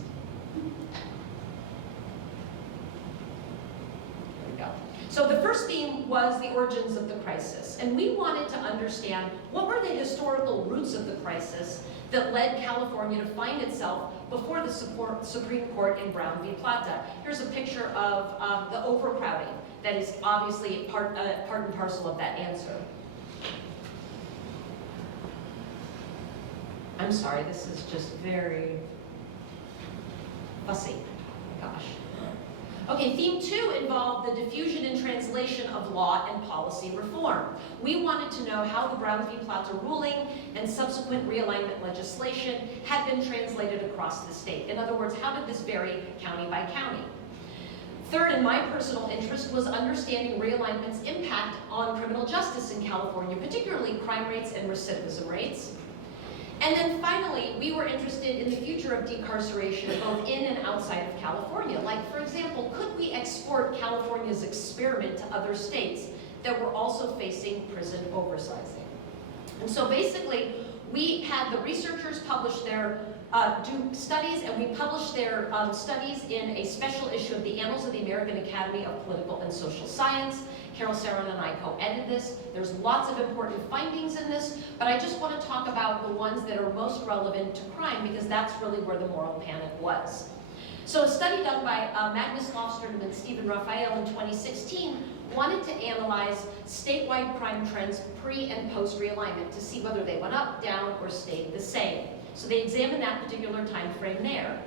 There we go. So the first theme was the origins of the crisis, and we wanted to understand what were the historical roots of the crisis that led California to find itself before the Supreme Court in Brown v. Plata. Here's a picture of the overcrowding that is obviously part and parcel of that answer. I'm sorry, this is just very fussy. Gosh. Okay, theme 2 involved the diffusion and translation of law and policy reform. We wanted to know how the Brown v. Platter ruling and subsequent realignment legislation had been translated across the state. In other words, how did this vary county by county? Third, and my personal interest, was understanding realignment's impact on criminal justice in California, particularly crime rates and recidivism rates. And then finally, we were interested in the future of decarceration, both in and outside of California. Like, for example, could we export California's experiment to other states that were also facing prison oversizing? And so basically, we had the researchers publish their do studies, and we published their studies in a special issue of the Annals of the American Academy of Political and Social Science. Carol Saron and I co-edited this. There's lots of important findings in this, but I just want to talk about the ones that are most relevant to crime, because that's really where the moral panic was. So a study done by Magnus Lofstrom and Stephen Raphael in 2016 wanted to analyze statewide crime trends pre and post realignment to see whether they went up, down, or stayed the same. So they examined that particular time frame there.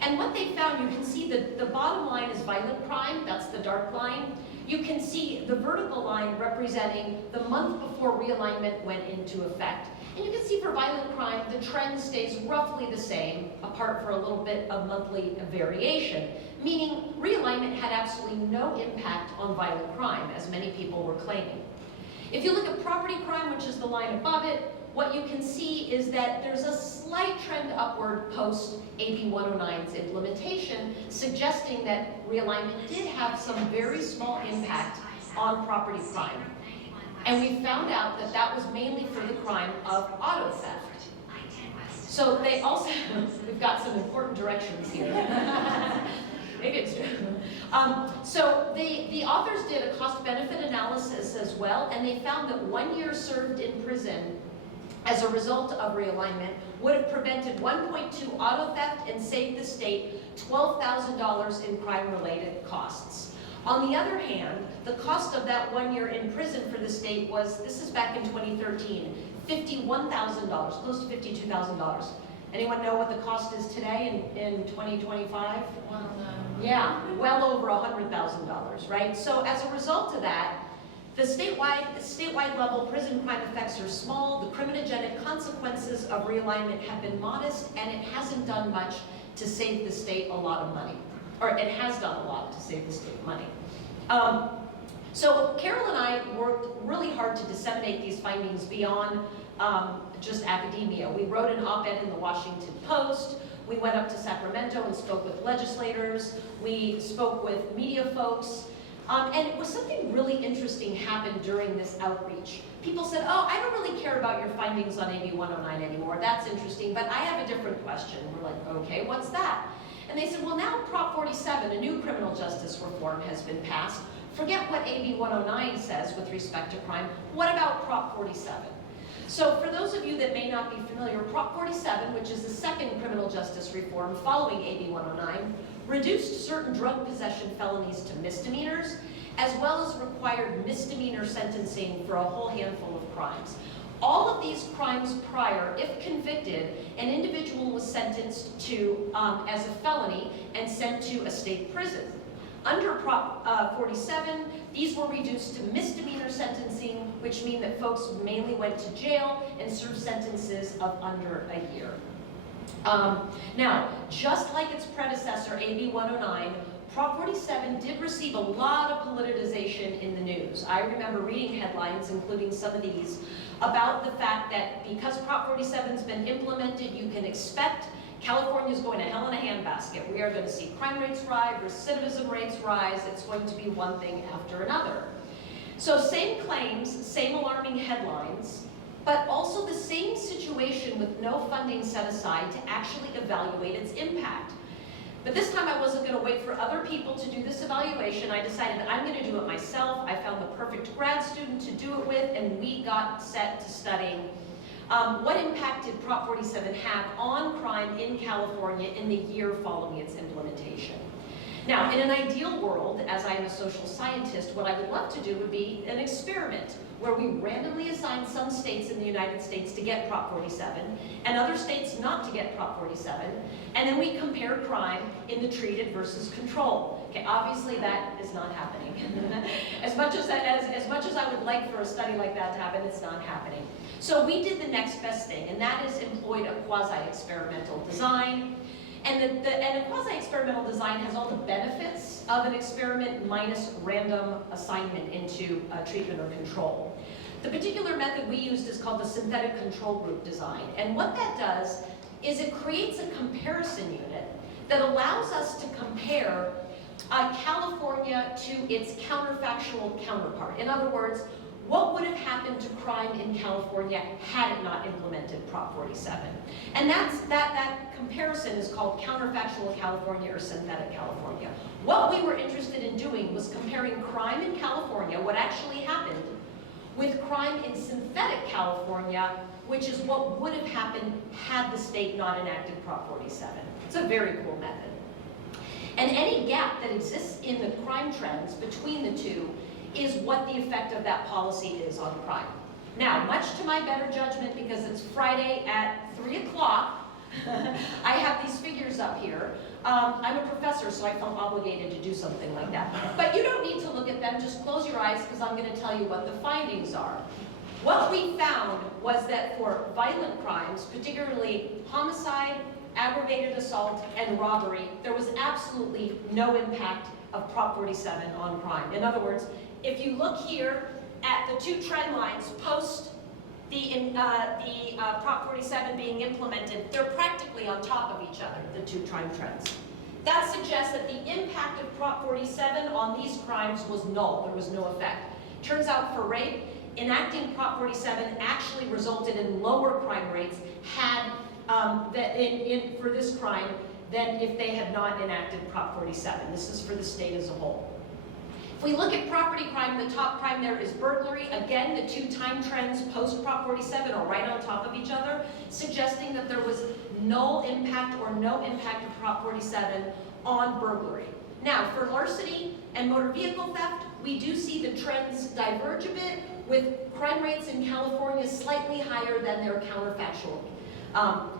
And what they found, you can see the bottom line is violent crime, that's the dark line. You can see the vertical line representing the month before realignment went into effect. And you can see for violent crime, the trend stays roughly the same, apart for a little bit of monthly variation, meaning realignment had absolutely no impact on violent crime, as many people were claiming. If you look at property crime, which is the line above it, what you can see is that there's a slight trend upward post AB 109's implementation, suggesting that realignment did have some very small impact on property crime. And we found out that that was mainly for the crime of auto theft. So they also, we've got some important directions here. Maybe it's true. So the authors did a cost-benefit analysis as well, and they found that 1 year served in prison as a result of realignment would have prevented 1.2 auto theft and saved the state $12,000 in crime-related costs. On the other hand, the cost of that 1 year in prison for the state was, this is back in 2013, $51,000, close to $52,000. Anyone know what the cost is today in 2025? Yeah, well over $100,000, right? So as a result of that, the statewide level prison crime effects are small, the criminogenic consequences of realignment have been modest, and it hasn't done much to save the state a lot of money. Or it has done a lot to save the state money. So Carol and I worked really hard to disseminate these findings beyond just academia. We wrote an op-ed in the Washington Post. We went up to Sacramento and spoke with legislators. We spoke with media folks. And it was something really interesting happened during this outreach. People said, oh, I don't really care about your findings on AB 109 anymore. That's interesting, but I have a different question. We're like, okay, what's that? And they said, well, now Prop 47, a new criminal justice reform, has been passed. Forget what AB 109 says with respect to crime. What about Prop 47? So for those of you that may not be familiar, Prop 47, which is the second criminal justice reform following AB 109, reduced certain drug possession felonies to misdemeanors, as well as required misdemeanor sentencing for a whole handful of crimes. All of these crimes prior, if convicted, an individual was sentenced to as a felony and sent to a state prison. Under Prop 47, these were reduced to misdemeanor sentencing, which mean that folks mainly went to jail and served sentences of under a year. Now, just like its predecessor, AB 109, Prop 47 did receive a lot of politicization in the news. I remember reading headlines, including some of these, about the fact that because Prop 47's been implemented, you can expect California's going to hell in a handbasket. We are going to see crime rates rise, recidivism rates rise. It's going to be one thing after another. So same claims, same alarming headlines, but also the same situation with no funding set aside to actually evaluate its impact. But this time I wasn't going to wait for other people to do this evaluation. I decided I'm going to do it myself. I found the perfect grad student to do it with, and we got set to studying what impact did Prop 47 have on crime in California in the year following its implementation. Now, in an ideal world, as I am a social scientist, what I would love to do would be an experiment where we randomly assign some states in the United States to get Prop 47 and other states not to get Prop 47, and then we compare crime in the treated versus control. Okay, obviously that is not happening. as much as I would like for a study like that to happen, it's not happening. So we did the next best thing, and that is employed a quasi-experimental design. And a quasi-experimental design has all the benefits of an experiment minus random assignment into treatment or control. The particular method we used is called the synthetic control group design. And what that does is it creates a comparison unit that allows us to compare California to its counterfactual counterpart. In other words, what would have happened to crime in California had it not implemented Prop 47? And that comparison is called counterfactual California or synthetic California. What we were interested in doing was comparing crime in California, what actually happened, with crime in synthetic California, which is what would have happened had the state not enacted Prop 47. It's a very cool method. And any gap that exists in the crime trends between the two is what the effect of that policy is on crime. Now, much to my better judgment, because it's Friday at 3 o'clock, I have these figures up here. I'm a professor, so I felt obligated to do something like that. But you don't need to look at them, just close your eyes, because I'm going to tell you what the findings are. What we found was that for violent crimes, particularly homicide, aggravated assault, and robbery, there was absolutely no impact of Prop 47 on crime. In other words, if you look here at the two trend lines post the Prop 47 being implemented, they're practically on top of each other, the two crime trends. That suggests that the impact of Prop 47 on these crimes was null. There was no effect. Turns out for rape, enacting Prop 47 actually resulted in lower crime rates for this crime than if they had not enacted Prop 47. This is for the state as a whole. If we look at property crime, the top crime there is burglary. Again, the two time trends post Prop 47 are right on top of each other, suggesting that there was null impact or no impact of Prop 47 on burglary. Now, for larceny and motor vehicle theft, we do see the trends diverge a bit, with crime rates in California slightly higher than their counterfactual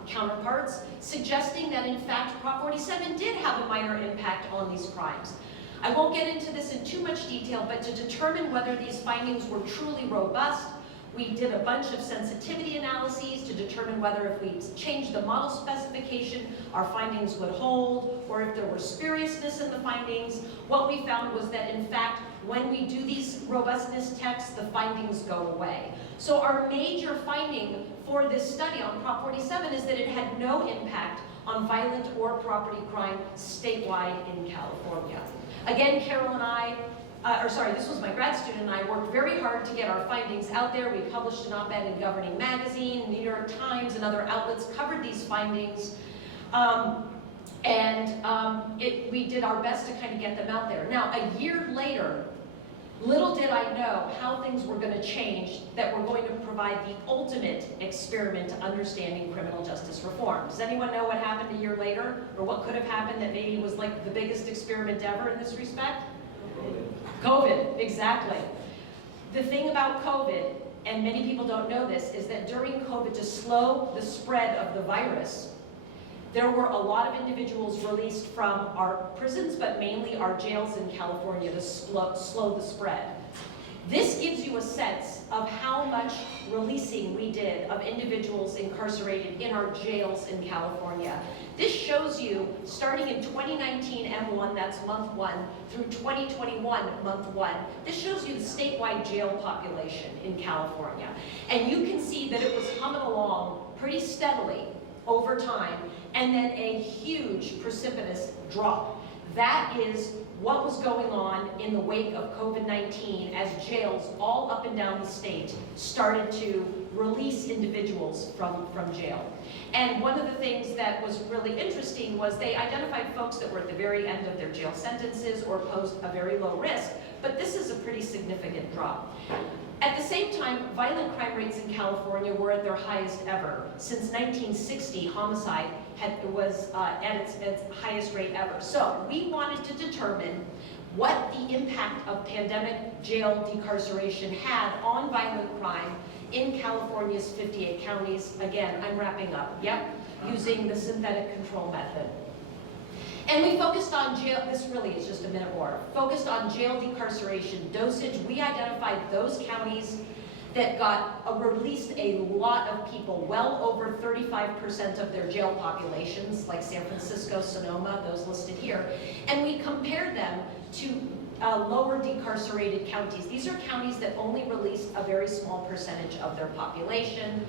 counterparts, suggesting that in fact Prop 47 did have a minor impact on these crimes. I won't get into this in too much detail, but to determine whether these findings were truly robust, we did a bunch of sensitivity analyses to determine whether if we changed the model specification, our findings would hold, or if there were spuriousness in the findings. What we found was that in fact, when we do these robustness tests, the findings go away. So our major finding for this study on Prop 47 is that it had no impact on violent or property crime statewide in California. Again, Carol and I, this was my grad student and I worked very hard to get our findings out there. We published an op-ed in Governing Magazine, New York Times, and other outlets covered these findings. We did our best to kind of get them out there. Now, a year later, little did I know how things were going to change that were going to provide the ultimate experiment to understanding criminal justice reform. Does anyone know what happened a year later, or what could have happened that maybe was like the biggest experiment ever in this respect? COVID, exactly. The thing about COVID, and many people don't know this, is that during COVID, to slow the spread of the virus, there were a lot of individuals released from our prisons, but mainly our jails in California to slow the spread. This gives you a sense of how much releasing we did of individuals incarcerated in our jails in California. This shows you, starting in 2019 M1, that's month 1, through 2021 month 1, this shows you the statewide jail population in California. And you can see that it was humming along pretty steadily over time, and then a huge precipitous drop. That is what was going on in the wake of COVID-19 as jails all up and down the state started to release individuals from jail. And one of the things that was really interesting was they identified folks that were at the very end of their jail sentences or posed a very low risk, but this is a pretty significant drop. At the same time, violent crime rates in California were at their highest ever. Since 1960, homicide was at its highest rate ever. So we wanted to determine what the impact of pandemic jail decarceration had on violent crime in California's 58 counties. Again, I'm wrapping up, yep, using the synthetic control method. And we focused on jail, this really is just a minute more, focused on jail decarceration dosage. We identified those counties that released a lot of people, well over 35% of their jail populations, like San Francisco, Sonoma, those listed here. And we compared them to lower decarcerated counties. These are counties that only released a very small percentage of their population.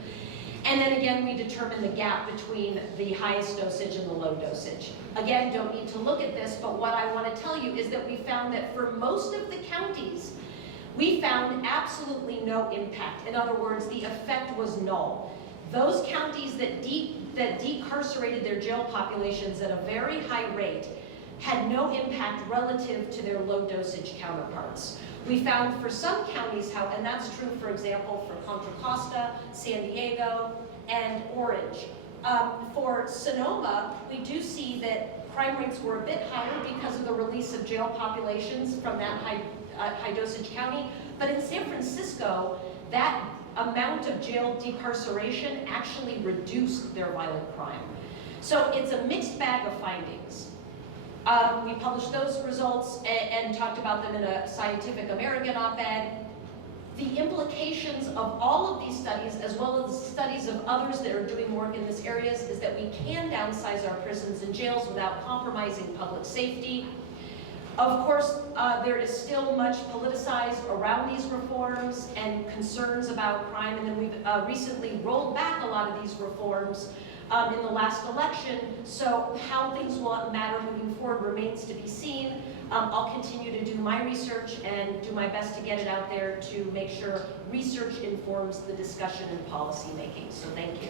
And then again, we determined the gap between the highest dosage and the low dosage. Again, don't need to look at this, but what I want to tell you is that we found that for most of the counties, we found absolutely no impact. In other words, the effect was null. Those counties that decarcerated their jail populations at a very high rate had no impact relative to their low dosage counterparts. We found for some counties, and that's true, for example, for Contra Costa, San Diego, and Orange. For Sonoma, we do see that crime rates were a bit higher because of the release of jail populations from that high dosage county. But in San Francisco, that amount of jail decarceration actually reduced their violent crime. So it's a mixed bag of findings. We published those results and talked about them in a Scientific American op-ed. The implications of all of these studies, as well as studies of others that are doing work in this area, is that we can downsize our prisons and jails without compromising public safety. Of course, there is still much politicized around these reforms and concerns about crime, and then we've recently rolled back a lot of these reforms in the last election, so how things will matter moving forward remains to be seen. I'll continue to do my research and do my best to get it out there to make sure research informs the discussion and policy making. So thank you.